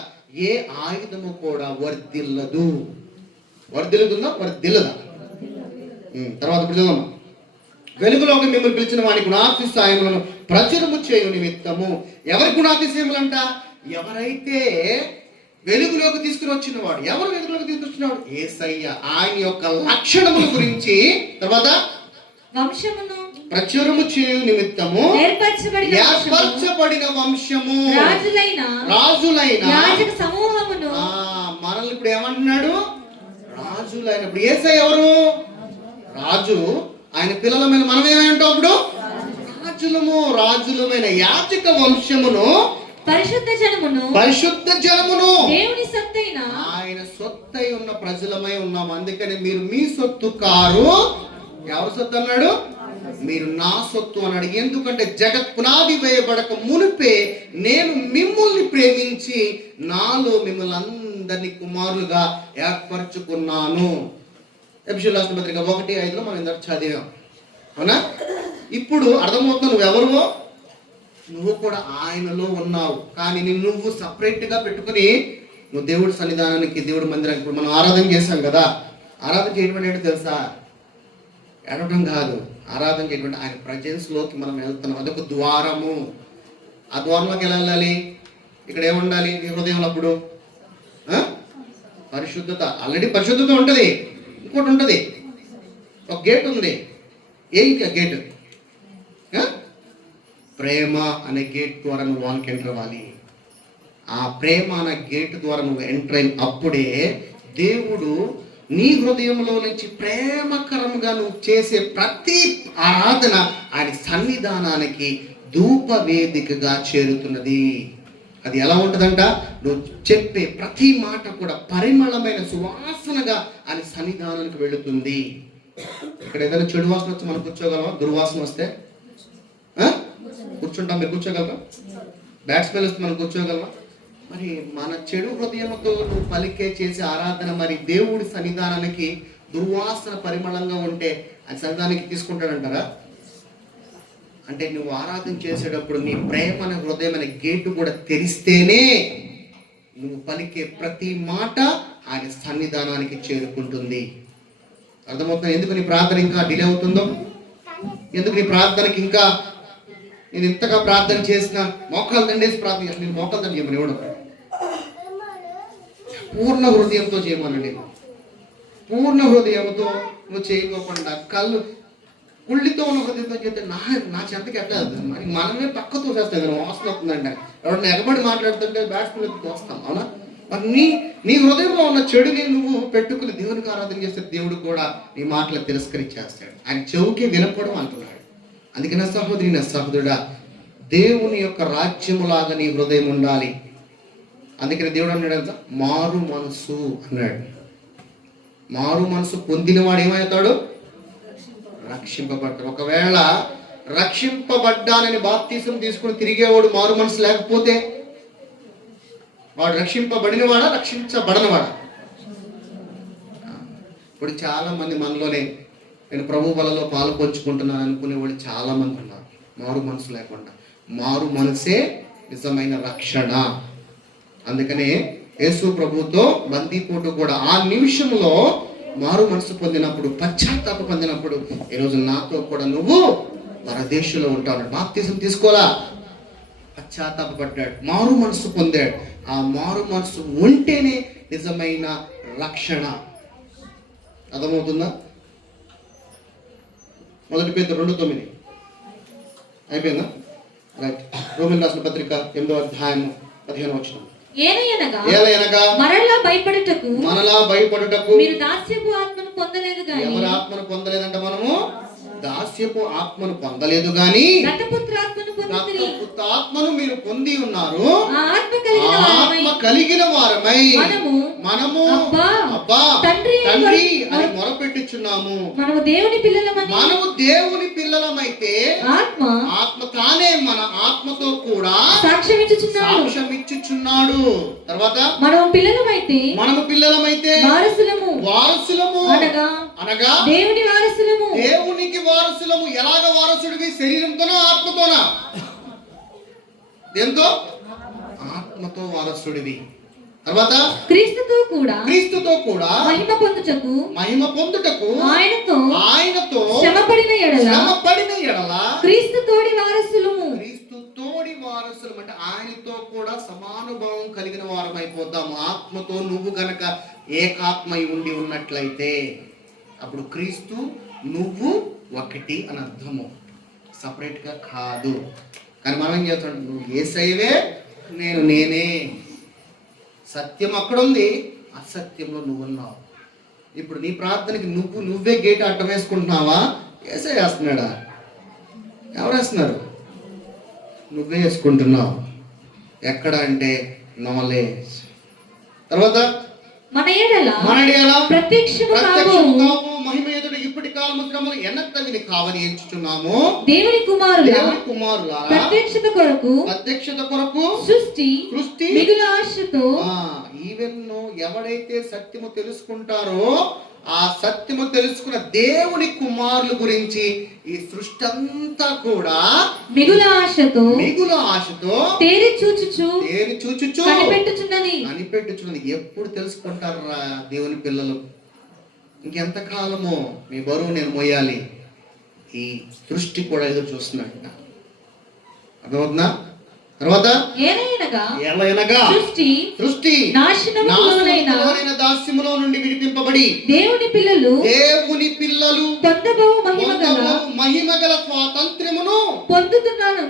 ఏ ఆయుధము కూడా వర్ధిల్లదు. వర్ధిల్లుతుందా? వర్ధిల్లదా? తర్వాత ఇప్పుడు చదువు. వెలుగులోకి మిమ్మల్ని పిలిచిన వాని గుణాతిశయములను ప్రచురము చేయు నిమిత్తము. ఎవరి గుణాతిశయములంట? ఎవరైతే వెలుగులోకి తీసుకుని వచ్చిన వాడు. ఎవరు వెలుగులోకి తీసుకొచ్చినవాడు? యేసయ్య. ఆయన యొక్క లక్షణముల గురించి, తర్వాత వంశమును ప్రచురము చేయు నిమిత్తము ఏర్పరచబడిన వంశము, రాజులైన యాజక సమూహమును. మనల్ని ఇప్పుడు ఏమంటున్నాడు? రాజులైనప్పుడు యేసయ్య ఎవరు? రాజు. ఆయన పిల్లలమైన మనం ఏమంటాం? అప్పుడు రాజులమైన యాజక వంశమును, పరిశుద్ధ జనమును, దేవుని సొత్తైన ఆయన సొత్తై ఉన్న ప్రజలమై ఉన్నాం. అందుకని మీరు మీ సొత్తు కారు. ఎవరు సొత్తు అన్నాడు? మీరు నా సొత్తు అన్నాడు. ఎందుకంటే జగత్ పునాది వేయబడక మునిపే నేను మిమ్మల్ని ప్రేమించి నాలో మిమ్మల్ని అందరినీ కుమారులుగా ఏర్పరచుకున్నాను. ఎఫెసీయులకు రాసిన పత్రిక 1:5 మనం ఇందాక చదివాం. అవునా? ఇప్పుడు అర్థమవుతుంది నువ్వెవరువో. నువ్వు కూడా ఆయనలో ఉన్నావు. కానీ నువ్వు సపరేట్గా పెట్టుకుని నువ్వు దేవుడి సన్నిధానానికి, దేవుడి మందిరానికి, ఇప్పుడు మనం ఆరాధన చేశాం కదా, ఆరాధన చేయడం ఏంటో తెలుసా? ఏడవడం కాదు, ఆరాధన చేయడం ఆయన ప్రజెన్స్లోకి మనం వెళ్తున్నాం. అదొక ద్వారము. ఆ ద్వారంలోకి ఎలా వెళ్ళాలి? ఇక్కడ ఏముండాలి నీ హృదయంలో? అప్పుడు పరిశుద్ధత. ఆల్రెడీ పరిశుద్ధత ఉంటుంది. ఇంకోటి ఉంటుంది, ఒక గేట్ ఉంది. ఏంటి ఆ గేట్? ప్రేమ అనే గేట్ ద్వారా నువ్వు వాళ్ళకి ఎంటర్ అవ్వాలి. ఆ ప్రేమ అనే గేట్ ద్వారా నువ్వు ఎంటర్ అయిన అప్పుడే దేవుడు నీ హృదయంలో నుంచి ప్రేమకరంగా నువ్వు చేసే ప్రతి ఆరాధన ఆయన సన్నిధానానికి ధూప వేదికగా చేరుతున్నది. అది ఎలా ఉంటుందంట? నువ్వు చెప్పే ప్రతి మాట కూడా పరిమళమైన సువాసనగా ఆయన సన్నిధానానికి వెళుతుంది. ఇక్కడ ఏదైనా చెడు వాసన వచ్చి మనం కూర్చోగలమా? దుర్వాసన వస్తే కూర్చుంటాం. మీరు కూర్చోగలరా? బ్యాడ్ స్మెల్ వస్తే మనం కూర్చోగలమా? మరి మన చెడు హృదయంతో నువ్వు పలికే చేసే ఆరాధన మరి దేవుడి సన్నిధానానికి దుర్వాసన పరిమళంగా ఉంటే ఆ సన్నిధానానికి తీసుకుంటాడంటారా? అంటే నువ్వు ఆరాధన చేసేటప్పుడు నీ ప్రేమ అనే హృదయం అనే గేటు కూడా తెరిస్తేనే నువ్వు పలికే ప్రతి మాట ఆయన సన్నిధానానికి చేరుకుంటుంది. అర్థమవుతుంది ఎందుకు నీ ప్రార్థన ఇంకా డిలే అవుతుందో? ఎందుకు నీ ప్రార్థనకి ఇంకా నేను ఇంతగా ప్రార్థన చేసిన మోకాలు దండేసి ప్రార్థన చేసిన, నేను మోకాలు దండ చేయమని ఇవ్వడం. పూర్ణ హృదయంతో చేయమనండి. పూర్ణ హృదయంతో నువ్వు చేయకోకుండా కళ్ళు కుళ్ళితో ఉన్న హృదయంతో చేస్తే నా చెంతకి ఎట్లా మరి మనమే పక్కతో చేస్తాం కదా, వాసన వస్తుందండి. ఎవరైనా ఎగబడి మాట్లాడుతుంటే బ్యాట్స్మెన్ తోస్తాం. అవునా? మరి నీ హృదయంలో ఉన్న చెడుని నువ్వు పెట్టుకుని దేవునికి ఆరాధన చేస్తే దేవుడు కూడా నీ మాటలు తిరస్కరించేస్తాడు. ఆయన చెవుకి వినపడం అంటున్నాడు. అందుకే నా సహోదరి, నా సహోదరుడా, దేవుని యొక్క రాజ్యములాగా నీ హృదయం ఉండాలి. అందుకని దేవుడు అన్నాడు మారు మనసు అన్నాడు. మారు మనసు పొందినవాడు ఏమవుతాడు? రక్షింపబడ్డాడు. ఒకవేళ రక్షింపబడ్డానని బాప్తీసం తీసుకుని తిరిగేవాడు మారు మనసు లేకపోతే వాడు రక్షింపబడినవాడా, రక్షించబడనవాడా? ఇప్పుడు చాలా మంది మనలోనే నేను ప్రభు బలలో పాలు పంచుకుంటున్నాను అనుకునే వాళ్ళు చాలా మంది ఉన్నారు మారు మనసు లేకుండా. మారు మనసే నిజమైన రక్షణ. అందుకనే యేసు ప్రభుతో బందీపోటు కూడా ఆ నిమిషంలో మారు మనసు పొందినప్పుడు, పశ్చాత్తాప పొందినప్పుడు ఈరోజు నాతో కూడా నువ్వు పరదేశంలో ఉంటావు. బాప్తిజం తీసుకోవాలా? పశ్చాత్తాపడ్డాడు, మారు మనసు పొందాడు. ఆ మారు మనసు ఉంటేనే నిజమైన రక్షణ. అర్థమవుతుందా? 1 పేతురు 2:9 అయిపోయిందా? రైట్. రోమీయులకు రాసిన పత్రిక 8వ అధ్యాయం 15వ వచనం. ఏలయనగా మనలా భయపడుటకు మీరు దాస్యపు ఆత్మను పొందలేదు గాని. ఎవరి ఆత్మను పొందలేదంట? మనము దాస్యపు ఆత్మను పొందలేదు గాని దత్తపుత్రాత్మను మీరు పొంది ఉన్నారు. ఆత్మ కలిగిన వారమై మనము అబ్బా తండ్రి అని మొరపెట్టుచున్నాము. మనము దేవుని పిల్లలమైతే ఆత్మ తానే మన ఆత్మతో కూడా సాక్ష్యమిచ్చుచున్నాడు. తర్వాత మనము పిల్లలమైతే వారసులము అనగా దేవునికి వారసులము. ఎలాగ వారసుడివి? శరీరంతోనా ఆత్మతోనా? దేంతో? ఆత్మతో వారసుడివి. తర్వాత క్రీస్తుతో కూడా మహిమ పొందుటకు ఆయనతో శ్రమపడిన ఎడల క్రీస్తు తోడి వారసులము అంటే ఆయనతో కూడా సమానుభావం కలిగిన వారం అయిపోతాము. ఆత్మతో నువ్వు గనక ఏకాత్మై ఉండి ఉన్నట్లయితే అప్పుడు క్రీస్తు నువ్వు ఒకటి అని అర్థము, సపరేట్ గా కాదు. కానీ మనం ఏం చేస్తాం? నువ్వు యేసయ్యవే, నేనే. సత్యం అక్కడ ఉంది, అసత్యంలో నువ్వున్నావు. ఇప్పుడు నీ ప్రార్థనకి నువ్వే గేట్ అడ్డం వేసుకుంటున్నావా? యేసయ్య వేస్తున్నాడా? ఎవరు వేస్తున్నారు? నువ్వే వేసుకుంటున్నావు. ఎక్కడ అంటే నాలెడ్జ్. తర్వాత మన ఎడల ప్రత్యక్షము మహిమ ఎదుట ఇప్పటి కాలము శ్రమలు ఎన్నత్తవిని కావని ఎంచుచున్నాము. దేవుని కుమారులారా ప్రత్యక్షత కొరకు సృష్టి మిగుల ఆశతో ఈవెన్ ఎవడైతే సత్యము తెలుసుకుంటారో ఆ సత్యము తెలుసుకున్న దేవుని కుమారుల గురించి ఈ సృష్టి అంతా కూడా మిగుల ఆశతో తేరి చూచుచు కనిపెట్టుచున్నది. ఎప్పుడు తెలుసుకుంటారా దేవుని పిల్లలు? ఇంకెంత కాలమో మీ బరువు నేను మోయాలి? ఈ సృష్టి కూడా ఎదురు చూస్తున్నాడు. అర్థమవుతుందా? తర్వాత సృష్టి నాశనములోనైన దాస్యములో నుండి విడిపింపబడి దేవుని పిల్లలు మహిమగల స్వాతంత్ర్యమును పొందుతున్నారు.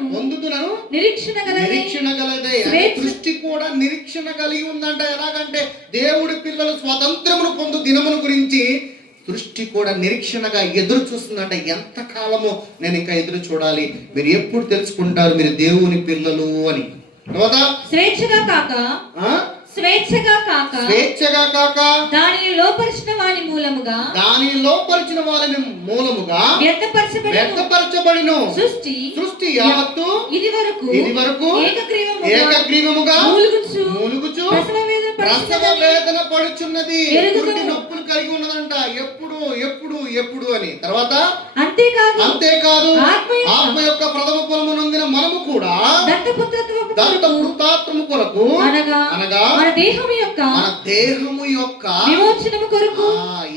నిరీక్షణ గలదే. సృష్టి కూడా నిరీక్షణ కలిగి ఉందంట. ఎలాగంటే దేవుడి పిల్లలు స్వాతంత్ర్యమును పొందు దినమును గురించి సృష్టి కూడా నిరీక్షణగా ఎదురు చూస్తుందంట. ఎంత కాలమో నేను ఇంకా ఎదురు చూడాలి? మీరు ఎప్పుడు తెలుసుకుంటారు మీరు దేవుని పిల్లలు అని? తర్వాత స్వేచ్ఛగా కాక దానిని లోపరిచిన వాని మూలముగా వ్యర్థపరచబడిన సృష్టి యావత్తు ఇది వరకు ఏకగ్రీవముగా మూలుగుచు ప్రసవ వేదన పడుచున్నది. నొప్పులు కలిగి ఉన్నదంట. ఎప్పుడు అని. తర్వాత అంతేకాదు ఆత్మ యొక్క ప్రథమ ఫలము నొందిన మనము కూడా దత్తపుత్రత్వము కొరకు అనగా మన దేహము యొక్క విమోచనము కొరకు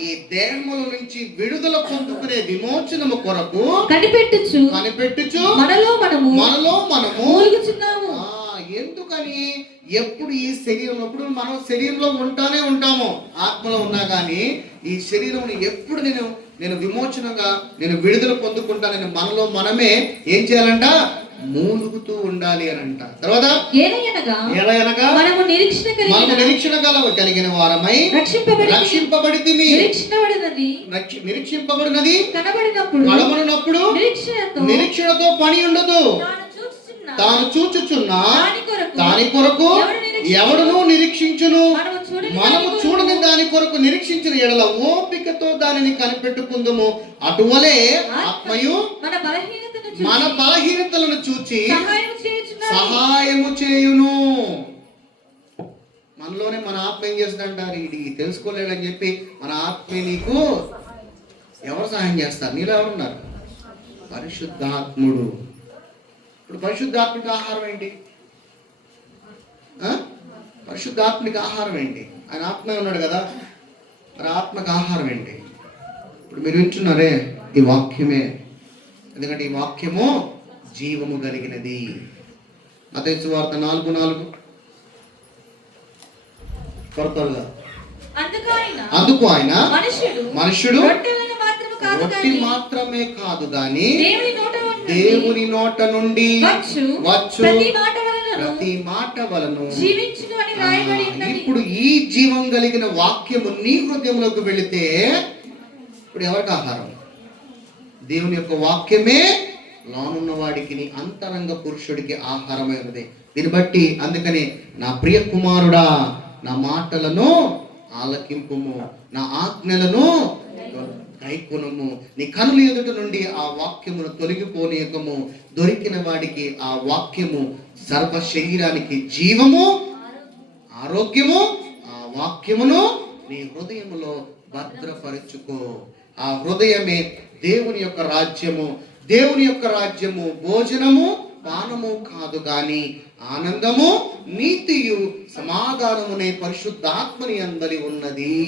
ఈ దేహముల నుంచి విడుదల పొందుకునే విమోచనము కొరకు కనిపెట్టుచు మనలో మనము మూలుగుచున్నాము. ఎందుకని? ఎప్పుడు ఈ శరీరంలో, ఇప్పుడు మనం శరీరంలో ఉంటాము, ఆత్మలో ఉన్నా కానీ ఈ శరీరం ఎప్పుడు నేను విమోచనంగా నేను విడుదల పొందుకుంటానని మనలో మనమే ఏం చేయాలంట? మూలుగుతూ ఉండాలి అని అంట. తర్వాత మనము నిరీక్షణ కలిగిన వారమై రక్షింపబడితిమి. నిరీక్షింపబడినది కనబడినప్పుడు నిరీక్షణతో పని ఉండదు. తాను చూచుచున్న దాని కొరకు ఎవడును నిరీక్షించును. మనము చూడని దాని కొరకు నిరీక్షించిన ఎడల ఓపికతో దానిని కనిపెట్టుకుందుము. అటువలే ఆత్మయు మన బలహీనతలను చూచి సహాయము చేయును. మనలోనే మన ఆత్మ ఏం చేస్తుందంటారు? ఇది తెలుసుకోలేడని చెప్పి మన ఆత్మ నీకు ఎవరు సహాయం చేస్తారు? నీలో ఎవరున్నారు? పరిశుద్ధాత్ముడు. ఇప్పుడు పరిశుద్ధాత్మిక ఆహారం ఏంటి? పరిశుద్ధాత్మిక ఆహారం ఏంటి? ఆయన ఆత్మ ఉన్నాడు కదా, మరి ఆత్మక ఆహారం ఏంటి? ఇప్పుడు మీరు వింటున్నారే, ఈ వాక్యమే. ఎందుకంటే ఈ వాక్యము జీవము కలిగినది. మత్తయి సువార్త 4:4 అందుకు ఆయన మనుష్యుడు రొట్టి మాత్రమే కాదు గాని దేవుని నోట నుండి వచ్చు ప్రతి మాట వలన జీవించును అని రాయబడి ఉన్నది. ఇప్పుడు ఈ జీవం కలిగిన వాక్యము నీ హృదయంలోకి వెళితే ఇప్పుడు ఎవరికి ఆహారం? దేవుని యొక్క వాక్యమే లోనున్న వాడికి, నీ అంతరంగ పురుషుడికి ఆహారమై ఉన్నది. దీన్ని బట్టి అందుకని నా ప్రియ కుమారుడా, నా మాటలను ఆలకింపుము, నా ఆజ్ఞలను కైకొనుము, నీ కనుల ఎదుట నుండి ఆ వాక్యమును తొలగిపోనీయకము. దొరికిన వాడికి ఆ వాక్యము సర్వ శరీరానికి జీవము, ఆరోగ్యము. ఆ వాక్యమును నీ హృదయములో భద్రపరచుకో. ఆ హృదయమే దేవుని యొక్క రాజ్యము. దేవుని యొక్క రాజ్యము భోజనము పానము కాదు గాని ఆనందము, నీతియు, సమాధానమునే పరిశుద్ధాత్మని అందరి ఉన్నది.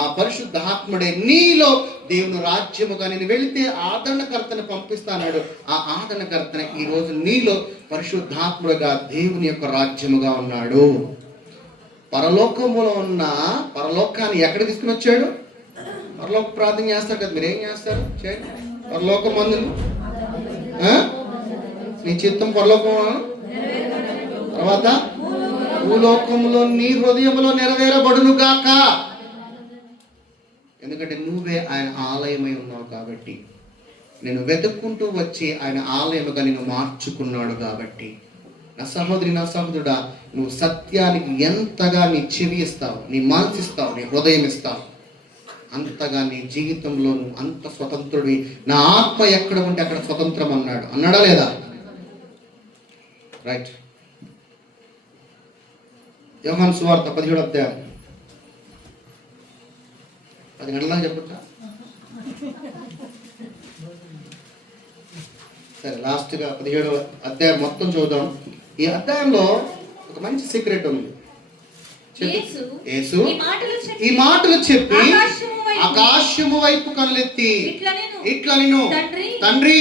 ఆ పరిశుద్ధాత్ముడే నీలో దేవుని రాజ్యముగా నేను వెళితే ఆదరణకర్తను పంపిస్తాడు. ఆ ఆదరణకర్తన ఈ రోజు నీలో పరిశుద్ధాత్ముడుగా దేవుని యొక్క రాజ్యముగా ఉన్నాడు. పరలోకములో ఉన్న పరలోకాన్ని ఎక్కడ తీసుకుని వచ్చాడు? పరలోక ప్రార్థన చేస్తారు కదా, మీరేం చేస్తారు? చేయండి. పరలోకం మందును నీ చిత్తం పరలోకం, తర్వాత భూలోకములో నీ హృదయంలో నెరవేరబడును గాక. ఎందుకంటే నువ్వే ఆయన ఆలయమై ఉన్నావు కాబట్టి, నేను వెతుక్కుంటూ వచ్చి ఆయన ఆలయముగా నిన్ను మార్చుకున్నాడు కాబట్టి. నా సహోదరి, నా సహోదరుడా, నువ్వు సత్యానికి ఎంతగా నీ చెవి ఇస్తావు, నీ మనసు ఇస్తావు, నీ హృదయం ఇస్తావు, అంతగా నీ జీవితంలో నువ్వు అంత స్వతంత్రుడివి. నా ఆత్మ ఎక్కడ ఉంటే అక్కడ స్వతంత్రం అన్నాడా లేదా? రైట్. యోహాను సువార్త 17వ అధ్యాయం 10 గంటలకు చెప్పుతా. సరే, లాస్ట్గా 17వ అధ్యాయం మొత్తం చూద్దాం. ఈ అధ్యాయంలో ఒక మంచి సీక్రెట్ ఉంది. యేసు ఈ మాటలు చెప్పి ఆకాశము వైపు కనులెత్తి ఇట్లా నేను, తండ్రి,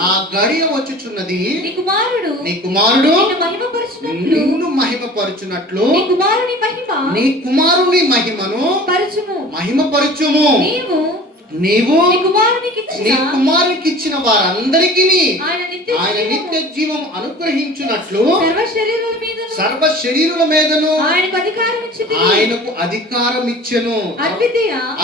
నా గడియ వచ్చుచున్నది, నీ కుమారుడు నిన్ను మహిమపరచునట్లు నీ కుమారుని మహిమను మహిమపరచుము. నీవు నీ కుమారునికి ఇచ్చిన వారందరికీ ఆయన నిత్య జీవం అనుగ్రహించున్నట్లు సర్వ శరీరుల మీదను ఆయనకు అధికారం ఇచ్చెను.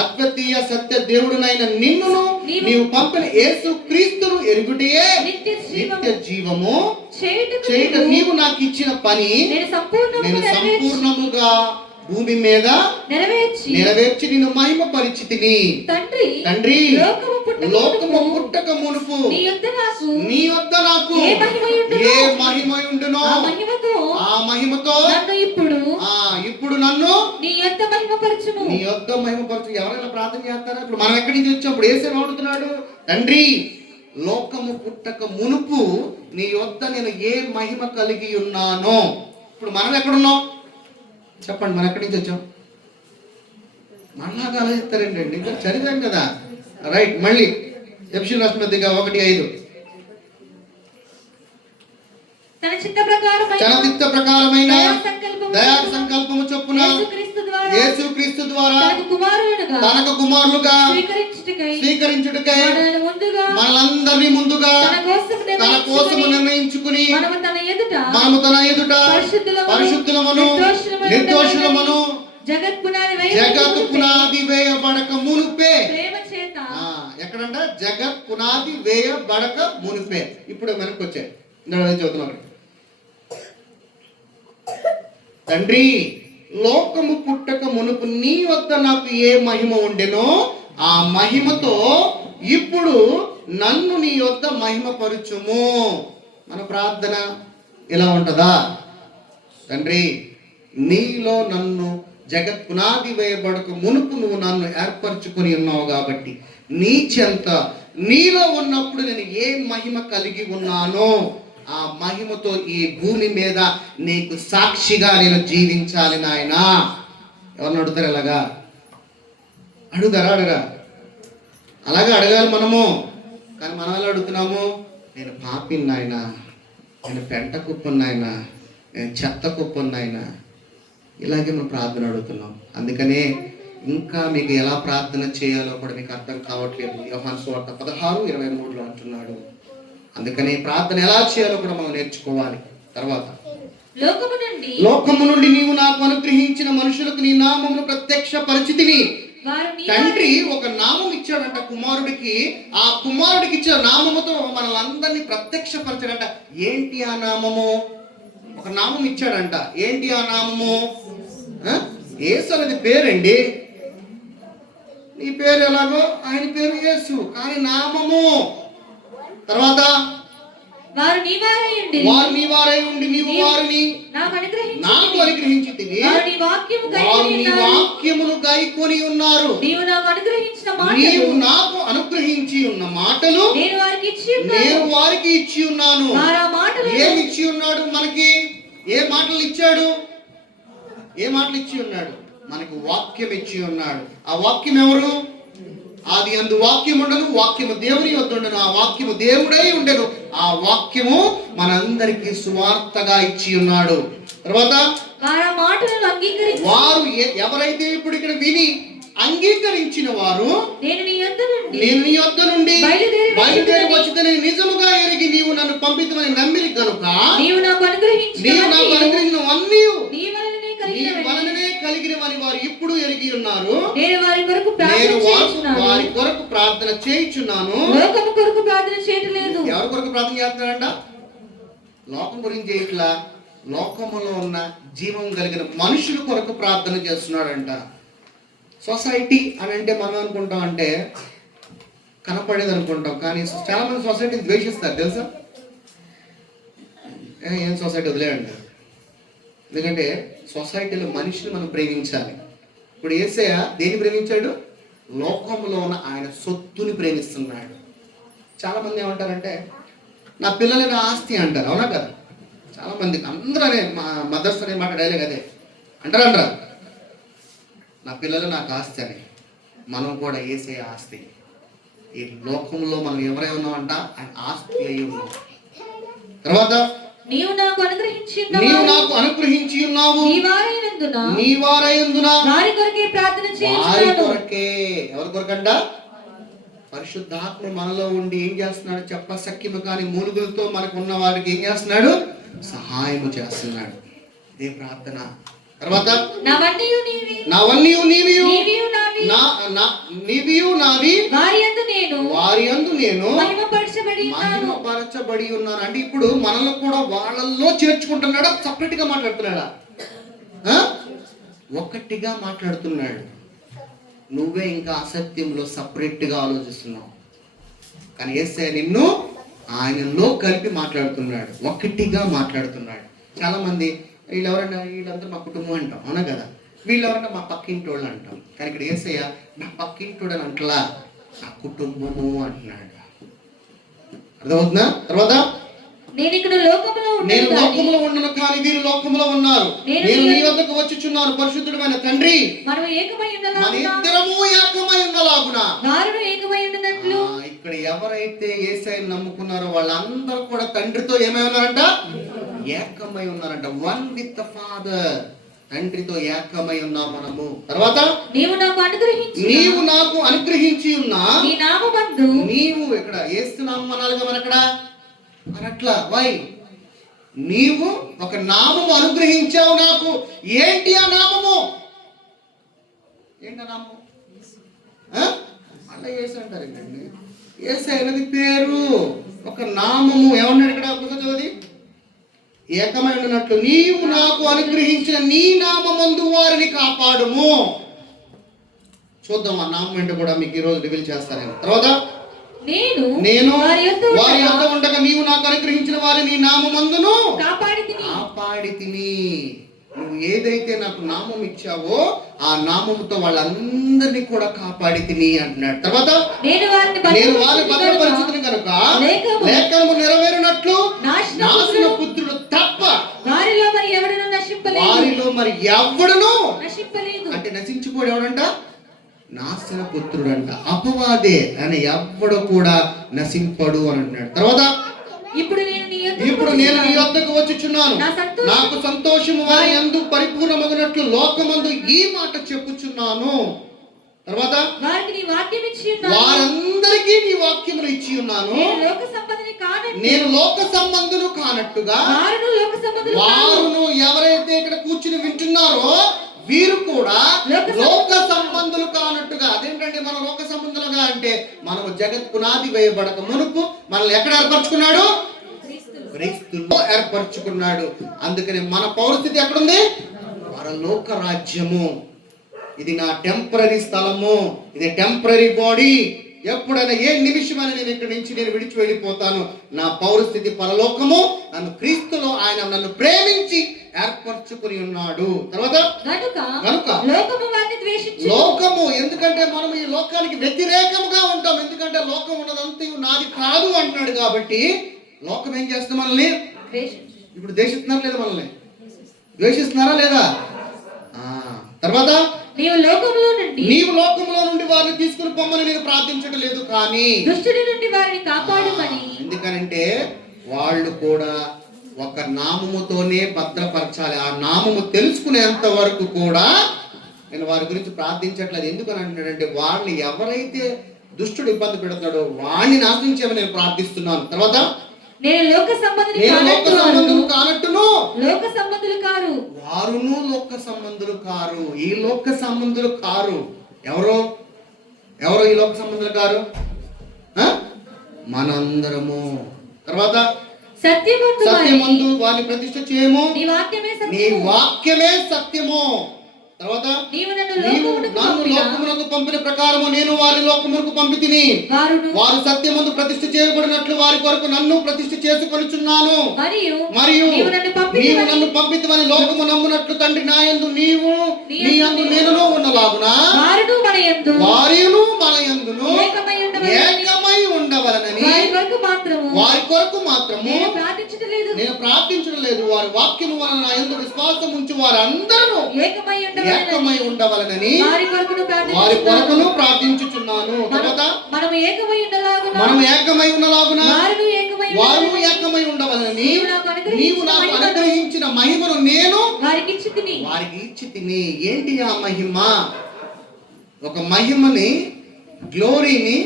అద్వితీయ సత్య దేవుడునైన నిన్నును నీవు పంపిన యేసు క్రీస్తును ఎరుగుటయే నిత్య జీవము చేయుట నీవు నాకు ఇచ్చిన పని నేను సంపూర్ణముగా భూమి మీద నెరవేర్చి నిన్ను మహిమ పరిచితిని. తండ్రి, లోకము పుట్టక మునుపు నీ వద్ద నాకు ఏ మహిమయుండునో ఆ మహిమతో ఇప్పుడు నన్ను నీ యొద్ద మహిమపరచు. ఎవరైనా ప్రార్థన చేస్తారా? ఇప్పుడు మనం ఎక్కడి నుంచి వచ్చాం? ఇప్పుడు ఏసేం అడుగుతున్నాడు? తండ్రి, లోకము పుట్టక మునుపు నీ యొద్ద నేను ఏ మహిమ కలిగి ఉన్నానో. ఇప్పుడు మనం ఎక్కడున్నాం చెప్పండి? మనం ఎక్కడి నుంచి వచ్చాం? మళ్ళా అలా చెప్తారండి అండి, ఇంకా చదివాం కదా. రైట్, మళ్ళీ ఎఫెసీయుల రాసిన పత్రిక 1:5 తన చిత్త ప్రకారమైన దయా సంకల్పము చొప్పున యేసుక్రీస్తు ద్వారా తనకు కుమారులుగా స్వీకరించుటకై మనలందరినీ ముందుగా తన కోసము నిర్ణయించుకుని మనము తన ఎదుట పరిశుద్ధులమును నిర్దోషులమును జగత్ పునాది వేయబడక మునుపే. ఎక్కడంట? జగత్ పునాది వేయబడక మునుపే. ఇప్పుడు మనకు వచ్చాయి. చదువుతున్నాం. తండ్రి, లోకము పుట్టక మునుపు నీ వద్ద నాకు ఏ మహిమ ఉండెనో ఆ మహిమతో ఇప్పుడు నన్ను నీ వద్ద మహిమపరచుము. మన ప్రార్థన ఎలా ఉంటుందా? తండ్రి, నీలో నన్ను జగత్ పునాది వేయబడక మునుపు నువ్వు నన్ను ఏర్పరచుకొని ఉన్నావు కాబట్టి నీ చెంత నీలో ఉన్నప్పుడు నేను ఏ మహిమ కలిగి ఉన్నానో ఆ మహిమతో ఈ భూమి మీద నీకు సాక్షిగా నేను జీవించాలి నాయనా. ఎవరిని అడుగుతారు? అలాగా అడుగురా? అలాగే అడగాలి మనము. కానీ మనం ఎలా అడుగుతున్నాము? నేను పాపిని నాయనా, నేను పెంట కుప్పను నాయనా, నేను చెత్త కుప్పను నాయనా. ఇలాగే మనం ప్రార్థన అడుగుతున్నాం. అందుకనే ఇంకా మీకు ఎలా ప్రార్థన చేయాలో కూడా మీకు అర్థం కావట్లేదు. యోహాను సువార్త 16:23 అంటున్నాడు. అందుకని ప్రార్థన ఎలా చేయాలో కూడా మనం నేర్చుకోవాలి. తర్వాత లోకము నుండి నీవు నాకు అనుగ్రహించిన మనుషులకు నీ నామమును ప్రత్యక్ష పరిచితివి. తండ్రి ఒక నామం ఇచ్చాడంట కుమారుడికి. ఆ కుమారుడికి ఇచ్చిన నామముతో మనల్ని ప్రత్యక్షపరచాడంట. ఏంటి ఆ నామము? ఒక నామం ఇచ్చాడంట. ఏంటి ఆ నామము? యేసు అనేది పేరండి. నీ పేరు ఎలాగో ఆయన పేరు యేసు, కానీ నామము. తర్వాత వారు నీ వారై ఉండి నీవు వారిని నాకు అనుగ్రహించితివి. వారు నీ వాక్యమును గైకొని ఉన్నారు. నీవు నాకు అనుగ్రహించి ఉన్న మాటలు నేను వారికి ఇచ్చి ఉన్నాను. ఏమి ఇచ్చి ఉన్నాడు మనకి? ఏ మాటలు ఇచ్చాడు? ఏ మాటలు ఇచ్చి ఉన్నాడు? మనకు వాక్యం ఇచ్చి ఉన్నాడు. ఆ వాక్యం ఎవరు? ఆది యందు వాక్యం ఉండను, వాక్యము దేవుని వద్ద ఉండను, ఆ వాక్యము దేవుడై ఉండను. ఆ వాక్యము మనందరికి సువార్తగా ఇచ్చి ఉన్నాడు. తర్వాత వారు ఎవరైతే ఇప్పుడు ఇక్కడ విని అంగీకరించిన వారు నేను నీ యొద్ద నుండి బయలుదేరి వచ్చిన నిజముగా ఎరిగి నీవు నన్ను పంపితమని నమ్మిరి కనుక నీవు నాకు అనుగ్రహించిన అన్నీ నీ వలననే కలిగినవని వారు ఇప్పుడు ఎరిగి ఉన్నారు. నేను వారి కొరకు ప్రార్థన చేయుచున్నాను. లోకము కొరకు ప్రార్థన చేయట్లేదు. ఎవరి కొరకు ప్రార్థన చేస్తున్నాడంట? లోకం గురించి చేయట్లా, లోకములో ఉన్న జీవం కలిగిన మనుషుల కొరకు ప్రార్థన చేస్తున్నాడంట. సొసైటీ అని అంటే మనం అనుకుంటాం అంటే కనపడేది అనుకుంటాం, కానీ చాలా మంది సొసైటీని ద్వేషిస్తారు తెలుసా? ఏం సొసైటీ వదిలేయండి. ఎందుకంటే సొసైటీలో మనిషిని మనం ప్రేమించాలి. ఇప్పుడు యేసయ్య దేన్ని ప్రేమించాడు? లోకంలో ఉన్న ఆయన సొత్తుని ప్రేమిస్తున్నాడు. చాలా మంది ఏమంటారంటే నా పిల్లలే నా ఆస్తి అంటారు. అవునా కదా? చాలా మందికి అందరూ అనే మదర్స్ అనే మాట డైలాగ్ అదే అంటారా? నా పిల్లలు నాకు ఆస్తి అని. మనం కూడా యేసయ్య ఆస్తి. ఈ లోకంలో మనం ఎవరై ఉన్నామంట? ఆయన ఆస్తి అయి ఉన్నాం. తర్వాత నీవు నాకు అనుగ్రహించి ఉన్నావు. నీ వారైనందున వారి కొరకే ప్రార్థన చేయుచున్నాను. ఎవరి కొరకంట? పరిశుద్ధాత్మ మనలో ఉండి ఏం చేస్తున్నాడు? చెప్పసక్యము కాని మూలుగులతో మనకు ఉన్న వారికి ఏం చేస్తున్నాడు? సహాయము చేస్తున్నాడు. ఇదే ప్రార్థన. తర్వాత నావన్నీయు నీవియు నావి వారి యందు నేను మహిమపరచబడి ఉన్నాను. అంటే ఇప్పుడు మనల్ని కూడా వాళ్ళల్లో చేర్చుకుంటున్నాడా? సపరేట్ గా మాట్లాడుతున్నాడా? ఒక్కటిగా మాట్లాడుతున్నాడు. నువ్వే ఇంకా అసత్యంలో సపరేట్ గా ఆలోచిస్తున్నావు, కానీ యేసయ్య నిన్ను ఆయనలో కలిపి మాట్లాడుతున్నాడు, ఒక్కటిగా మాట్లాడుతున్నాడు. చాలా మంది వీళ్ళెవరన్నా వీళ్ళంతా మా కుటుంబం అంటాం, అవునా కదా? వీళ్ళెవరన్నా మా పక్కింటి వాళ్ళు అంటాం, కానీ ఇక్కడ యేసయ్య నా పక్కింటోడు అని అంటలా, నా కుటుంబము అంటున్నాడు. అర్థమవుతుందా? తర్వాత నేను లోకంలో ఉండను, కానీ వీరు లోకంలో ఉన్నారు. నేను నీ వద్దకు వచ్చుచున్నాను పరిశుద్ధుడైన తండ్రి, మన ఇద్దరము ఏకమై ఉన్నలాగున. ఇక్కడ ఎవరైతే యేసయ్యను నమ్ముకున్నారో వాళ్ళందరూ కూడా తండ్రితో ఏమై ఉన్నారంట? ఏకమై ఉన్నారంట. One with the father. తండ్రితో ఏకమై ఉన్నాం మనము. తర్వాత నీవు నాకు అనుగ్రహించి ఉన్నా నీవు ఇక్కడ ఏస్తున్నాము అనాలిగా మన అక్కడ అనట్లా. వై? నీవు ఒక నామము అనుగ్రహించావు నాకు. ఏంటి ఆ నామము? ఏంటి ఆ నామము? అలా యేసు అంటారు ఏంటండి? యేసు అనేది పేరు, ఒక నామము. ఏమన్నాడు ఇక్కడ? చదివి ఏకమై ఉన్నట్లు నీవు నాకు అనుగ్రహించిన నీ నామమందు వారిని కాపాడుము. చూద్దాం ఆ నామం ఏంటో కూడా మీకు ఈరోజు రివీల్ చేస్తాను. తర్వాత నేను వారి యొద్ద ఉండగా నీవు నాకు అనుగ్రహించిన వారిని నీ నామమందును కాపాడి తిని. నువ్వు ఏదైతే నాకు నామం ఇచ్చావో ఆ నామముతో వాళ్ళందరినీ కూడా కాపాడి తిని అంటున్నాడు. తర్వాత నేను వారి భద్రపరిచితిని కనుక లేఖనము నెరవేరినట్లు నాశన పుత్రుడు తప్ప వారిలో మరి ఎవడును అంటే నశించిపోడు. ఎవడంట? నాశన పుత్రుడు అంట, అపవాదే అని. ఎవ్వడు కూడా నశింపడు అని అంటున్నాడు. తర్వాత ఇప్పుడు నేను నీ వద్దకు వచ్చుచున్నాను, నాకు సంతోషము వారి యందు పరిపూర్ణమగునట్లు లోకమందు ఈ మాట చెప్పుచున్నాను. తర్వాత వారికి నీ వాక్యం ఇచ్చి ఉన్నాను. వారందరికీ నీ వాక్యములు ఇచ్చి ఉన్నాను. నేను లోక సంబంధిని కానట్టు, నేను లోక సంబంధులు కానట్టుగా వారును లోక సంబంధులు కారు. వారును ఎవరైతే ఇక్కడ కూర్చుని వింటున్నారో వీరు కూడా లోక సంబంధులు కానట్టుగా. అదేంటంటే మనం లోక సంబంధులుగా అంటే మనం జగత్ పునాది వేయబడక మునుపు మనల్ని ఎక్కడ ఏర్పరచుకున్నాడు? క్రీస్తులో ఏర్పరచుకున్నాడు. అందుకని మన పౌరస్థితి ఎక్కడుంది? పరలోక రాజ్యము. ఇది నా టెంపరరీ స్థలము, ఇది టెంపరరీ బాడీ. ఎప్పుడైనా ఏ నిమిషమైనా నేను ఇక్కడి నుంచి విడిచి వెళ్ళిపోతాను. నా పౌరస్థితి పరలోకము. నన్ను క్రీస్తులో ఆయన నన్ను ప్రేమించి ఏర్పరచుకుని ఉన్నాడు. తర్వాత కనుక లోకము వారిని ద్వేషించును. లోకము, ఎందుకంటే మనం ఈ లోకానికి వ్యతిరేకంగా ఉంటాం. ఎందుకంటే లోకం ఉన్నదంతా నాది కాదు అంటున్నాడు. కాబట్టి లోకం ఏం చేస్తుంది? మనల్ని ఇప్పుడు ద్వేషిస్తున్నారా లేదా? మనల్ని ద్వేషిస్తున్నారా లేదా? తర్వాత నీవు లోకములో నుండి వారిని తీసుకుని పొమ్మని నేను ప్రార్థించడం లేదు, కానీ దుష్టుడి నుండి వారిని కాపాడుమని. ఎందుకనంటే వాళ్ళు కూడా ఒక నామముతోనే భద్రపరచాలి. ఆ నామము తెలుసుకునేంత వరకు కూడా నేను వారి గురించి ప్రార్థించట్లేదు. ఎందుకని అంటున్నాడంటే వాడిని ఎవరైతే దుష్టుడు ఇబ్బంది పెడుతున్నాడో వాడిని నాశించేమని నేను ప్రార్థిస్తున్నాను. తర్వాత నేను లోక సంబంధులు కానట్టును లోక సంబంధులు కారు. వారును లోక సంబంధులు కారు. ఈ లోక సంబంధులు కారు. ఎవరో ఈ లోక సంబంధులు కారు? మనందరము. తర్వాత సత్యమందు వారిని ప్రతిష్ఠ చేయము. నీ వాక్యమే సత్యము. తర్వాత నన్ను లోకమునకు పంపిన ప్రకారము నేను వారి లోకమునకు పంపితిని. వారు సత్యమందు ప్రతిష్ఠ చేయబడినట్లు వారి కొరకు నన్ను ప్రతిష్ఠ చేసుకొనుచున్నాను. మరియు నీవు నన్ను పంపితివని లోకము నమ్మునట్లు తండ్రి నా యందు నీవు నీ యందు నేనును ఉన్నలాగున వారియును మన యందును ఏకమై ఉండవలనని వారి కొరకు మాత్రము నేను ప్రార్థించడం లేదు. వారి వాక్యము వలన నా యందు విశ్వాసం ఉంచి వారందరూ ఏకమై ఉండవలనని వారి కొరకును ప్రార్థించుచున్నాను. తర్వాత మనం ఏకమై ఉన్నలాగున వారు ఏకమై ఉండవలనని నీవు నాకు అనుగ్రహించిన మహిమను నేను వారికి ఇచ్చి తిని. ఏంటి ఆ మహిమ? ఒక మహిమని, గ్లోరీని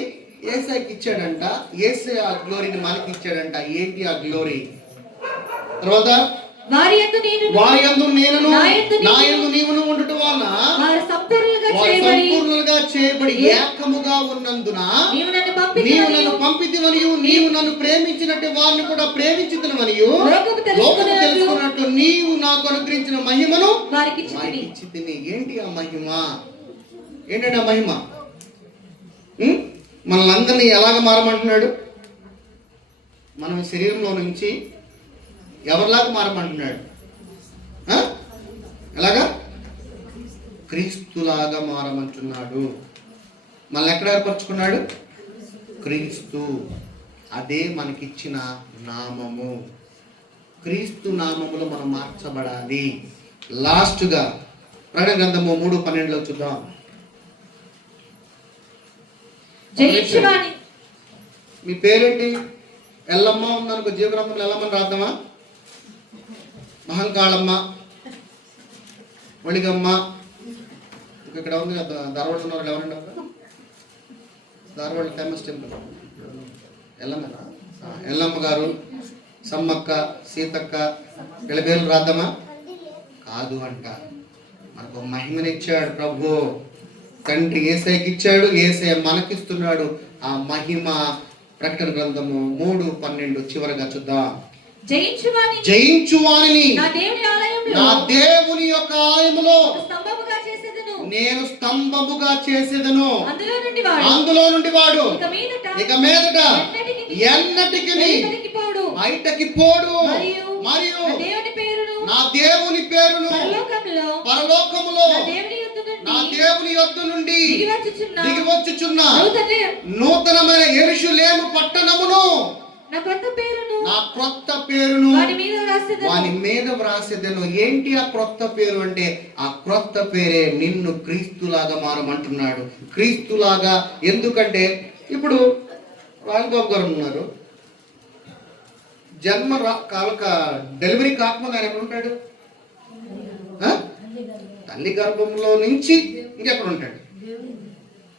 యేసయ్యకి ఇచ్చాడంట. యేసయ్య ఆ గ్లోరీని మనకి ఇచ్చాడంట. ఏంటి ఆ గ్లోరీ? తర్వాత వారి యందు నేనును నా యందు నీవును ఉండుట వలన వారు సంపూర్ణులుగా చేయబడి ఏకముగా ఉన్నందున నీవు నన్ను పంపితివనియు నీవు నన్ను ప్రేమించినట్టు వారిని కూడా ప్రేమించుతున్నవనియు లోకము తెలుసుకున్నట్లు నీవు నాకు అనుగ్రహించిన మహిమను వారికి ఇచ్చి తిని. ఏంటి ఆ మహిమ? ఏంటంటే ఆ మహిమ మనల్ని అందరినీ ఎలాగ మారమంటున్నాడు? మనం శరీరంలో నుంచి ఎవరిలాగా మారమంటున్నాడు? ఎలాగా? క్రీస్తులాగా మారమంటున్నాడు. మనల్ని ఎక్కడ ఏర్పరచుకున్నాడు? క్రీస్తు. అదే మనకిచ్చిన నామము. క్రీస్తు నామములో మనం మార్చబడాలి. లాస్ట్గా ప్రకటన గ్రంథము 3:12 చూద్దాం. మీ పేరేంటి? ఎల్లమ్మ ఉందనుకో, జీవగ్రంథంలో ఎల్లమ్మని రాద్దామా? మహంకాళమ్మ, ఒళిగమ్మ, ఇక్కడ ఉంది కదా ధారవాడ ఉన్న వాళ్ళు ఎవరండి? ధారవాడ ఫేమస్ టెంపుల్ ఎల్లమ్మనా? ఎల్లమ్మ గారు, సమ్మక్క, సీతక్క, వీళ్ళ పేర్లు రాద్దామా? కాదు అంట. మనకు మహిమనిచ్చాడు ప్రభు. తండ్రి యేసయ్యకి ఇచ్చాడు, యేసయ్య మనకిస్తున్నాడు. ఆ మహిమ ప్రకటన గ్రంథము 3:12 చివరగా చూద్దాం. జయించువానిని నా దేవుని యొక్క ఆలయములో నేను స్తంభముగా చేసేదను. అందులో నుండి వాడు ఇక మీదట ఎన్నటికి బయటకి పోడు. మరియు నా దేవుని పేరును పరలోకములో నా దేవుని యొద్ద నుండి దిగివచ్చుచున్న నూతనమైన యెరూషలేము పట్టణమును నా క్రొత్త పేరును వాని మీద వ్రాసేదను. ఏంటి ఆ క్రొత్త పేరు అంటే? ఆ క్రొత్త పేరే నిన్ను క్రీస్తులాగా మారమంటున్నాడు. క్రీస్తులాగా. ఎందుకంటే ఇప్పుడు రాజబాబు గారు ఉన్నారు, డెలివరీ కాకముందు ఆయన ఎక్కడ ఉంటాడు? తల్లి గర్భంలో నుంచి ఇంకెక్కడ ఉంటాడు?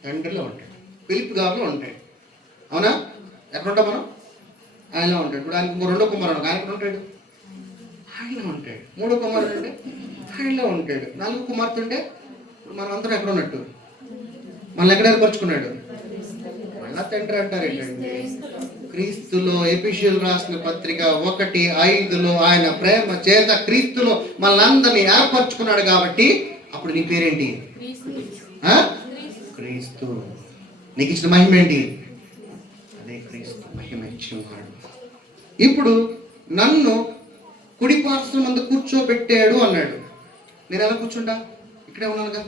తండ్రిలో ఉంటాడు. ఫిలిప్ గారిలో ఉంటాడు. అవునా? ఎక్కడ ఉంటాం మనం? ఆయనలో ఉంటాడు. ఇప్పుడు ఆయనకు రెండో కుమారుడు ఆయన ఎక్కడ ఉంటాడు? ఆయనలో ఉంటాడు. మూడో కుమారుడు అంటే ఆయనలో ఉంటాడు. 4 కుమార్తె ఉంటే ఇప్పుడు మనం అందరం ఎక్కడ ఉన్నట్టు? మనల్ని ఎక్కడ ఏర్పరచుకున్నాడు? మళ్ళా తండ్రి అంటారు ఏంటంటే క్రీస్తులో. ఎఫెసీయులు రాసిన పత్రిక 1:5 ఆయన ప్రేమ చేత క్రీస్తులో మనల్ని ఏర్పరచుకున్నాడు కాబట్టి అప్పుడు నీ పేరేంటి? క్రీస్తు. నీకు ఇచ్చిన మహిమ ఏంటి? అదే క్రీస్తు మహిమ ఇచ్చినవాడు. ఇప్పుడు నన్ను కుడి పార్శ్వం మందు కూర్చోబెట్టాడు అన్నాడు. నేను ఎలా కూర్చుంటా? ఇక్కడే ఉన్నానుగా.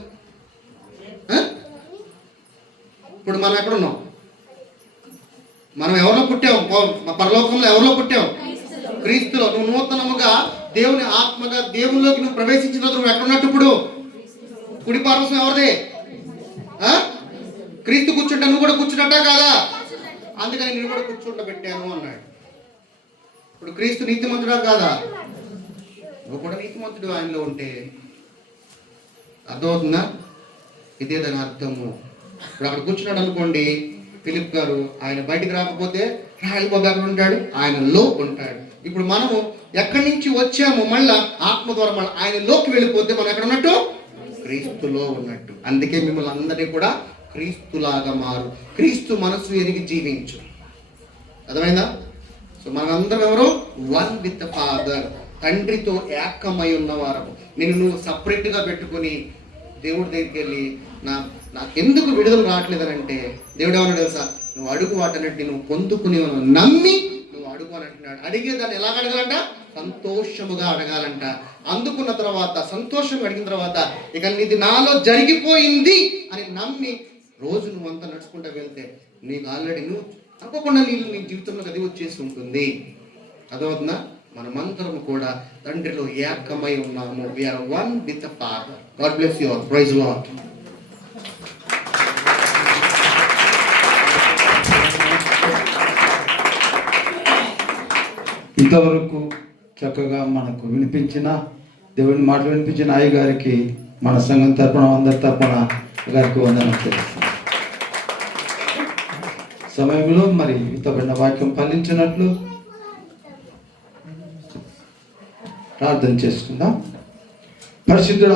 ఇప్పుడు మనం ఎక్కడ ఉన్నాం? మనం ఎవరిలో పుట్టాం? పరలోకంలో ఎవరిలో పుట్టాం? క్రీస్తులో. నువ్వు నూతనముగా దేవుని ఆత్మగా దేవుల్లోకి నువ్వు ప్రవేశించిన తర్వాత నువ్వు ఎక్కడున్నట్టు? ఇప్పుడు కుడి పార్శ్వం ఎవరిదే? క్రీస్తు కూర్చుంటా, నువ్వు కూడా కూర్చుంటా కాదా? అందుకని నేను కూడా కూర్చుంటబెట్టాను అన్నాడు. ఇప్పుడు క్రీస్తు నీతిమంతుడా కాదా? నువ్వు కూడా నీతిమంతుడు ఆయనలో ఉంటే. అర్థమవుతుందా? ఇదే దాని అర్థము. ఇప్పుడు అక్కడ కూర్చున్నాడు అనుకోండి ఫిలిప్ గారు, ఆయన బయటికి రాకపోతే రాలిపోగా ఉంటాడు, ఆయనలో ఉంటాడు. ఇప్పుడు మనము ఎక్కడి నుంచి వచ్చామో మళ్ళా ఆత్మ ద్వారా మళ్ళీ ఆయనలోకి వెళ్ళిపోతే మనం ఎక్కడ ఉన్నట్టు? క్రీస్తులో ఉన్నట్టు. అందుకే మిమ్మల్ని అందరినీ కూడా క్రీస్తులాగా మారు. క్రీస్తు మనసు ఎరిగి జీవించు. అర్థమైందా? సో మనమందరం ఎవరు? One with the father. తండ్రితో ఏకమై ఉన్నవారు. నేను నువ్వు సపరేట్గా పెట్టుకొని దేవుడి దగ్గరికి వెళ్ళి నాకెందుకు విడుదల రావట్లేదనంటే దేవుడు ఏమన్నా తెలుసా? నువ్వు అడుగు వాటన్నిటి నువ్వు పొందుకుని నమ్మి నువ్వు అడుగు అని అంటున్నాడు. అడిగేదాన్ని ఎలాగ అడగాలంట? సంతోషముగా అడగాలంట. అందుకున్న తర్వాత సంతోషం అడిగిన తర్వాత ఇక ఇది నాలో జరిగిపోయింది అని నమ్మి రోజు నువ్వు అంతా నడుచుకుంటూ వెళ్తే నీకు ఆల్రెడీ నువ్వు తప్పకుండా నీళ్ళు నీ జీవితంలో అది వచ్చేసి ఉంటుంది. అదవుతుందా? మనమందరం కూడా తండ్రిలో ఏకమై ఉన్నాము. We are one with the Father. God bless you all. Praise the Lord. ఇంతవరకు చక్కగా మనకు వినిపించిన దేవుని మాట వినిపించిన అయ్య గారికి మన సంఘం తరపున అందరి తరపున గారికి వందనం చేస్తాం. సమయంలో మరి విత్తబడిన వాక్యం ఫలించినట్లు ప్రార్థన చేసుకుందాం. పరిశుద్ధుడా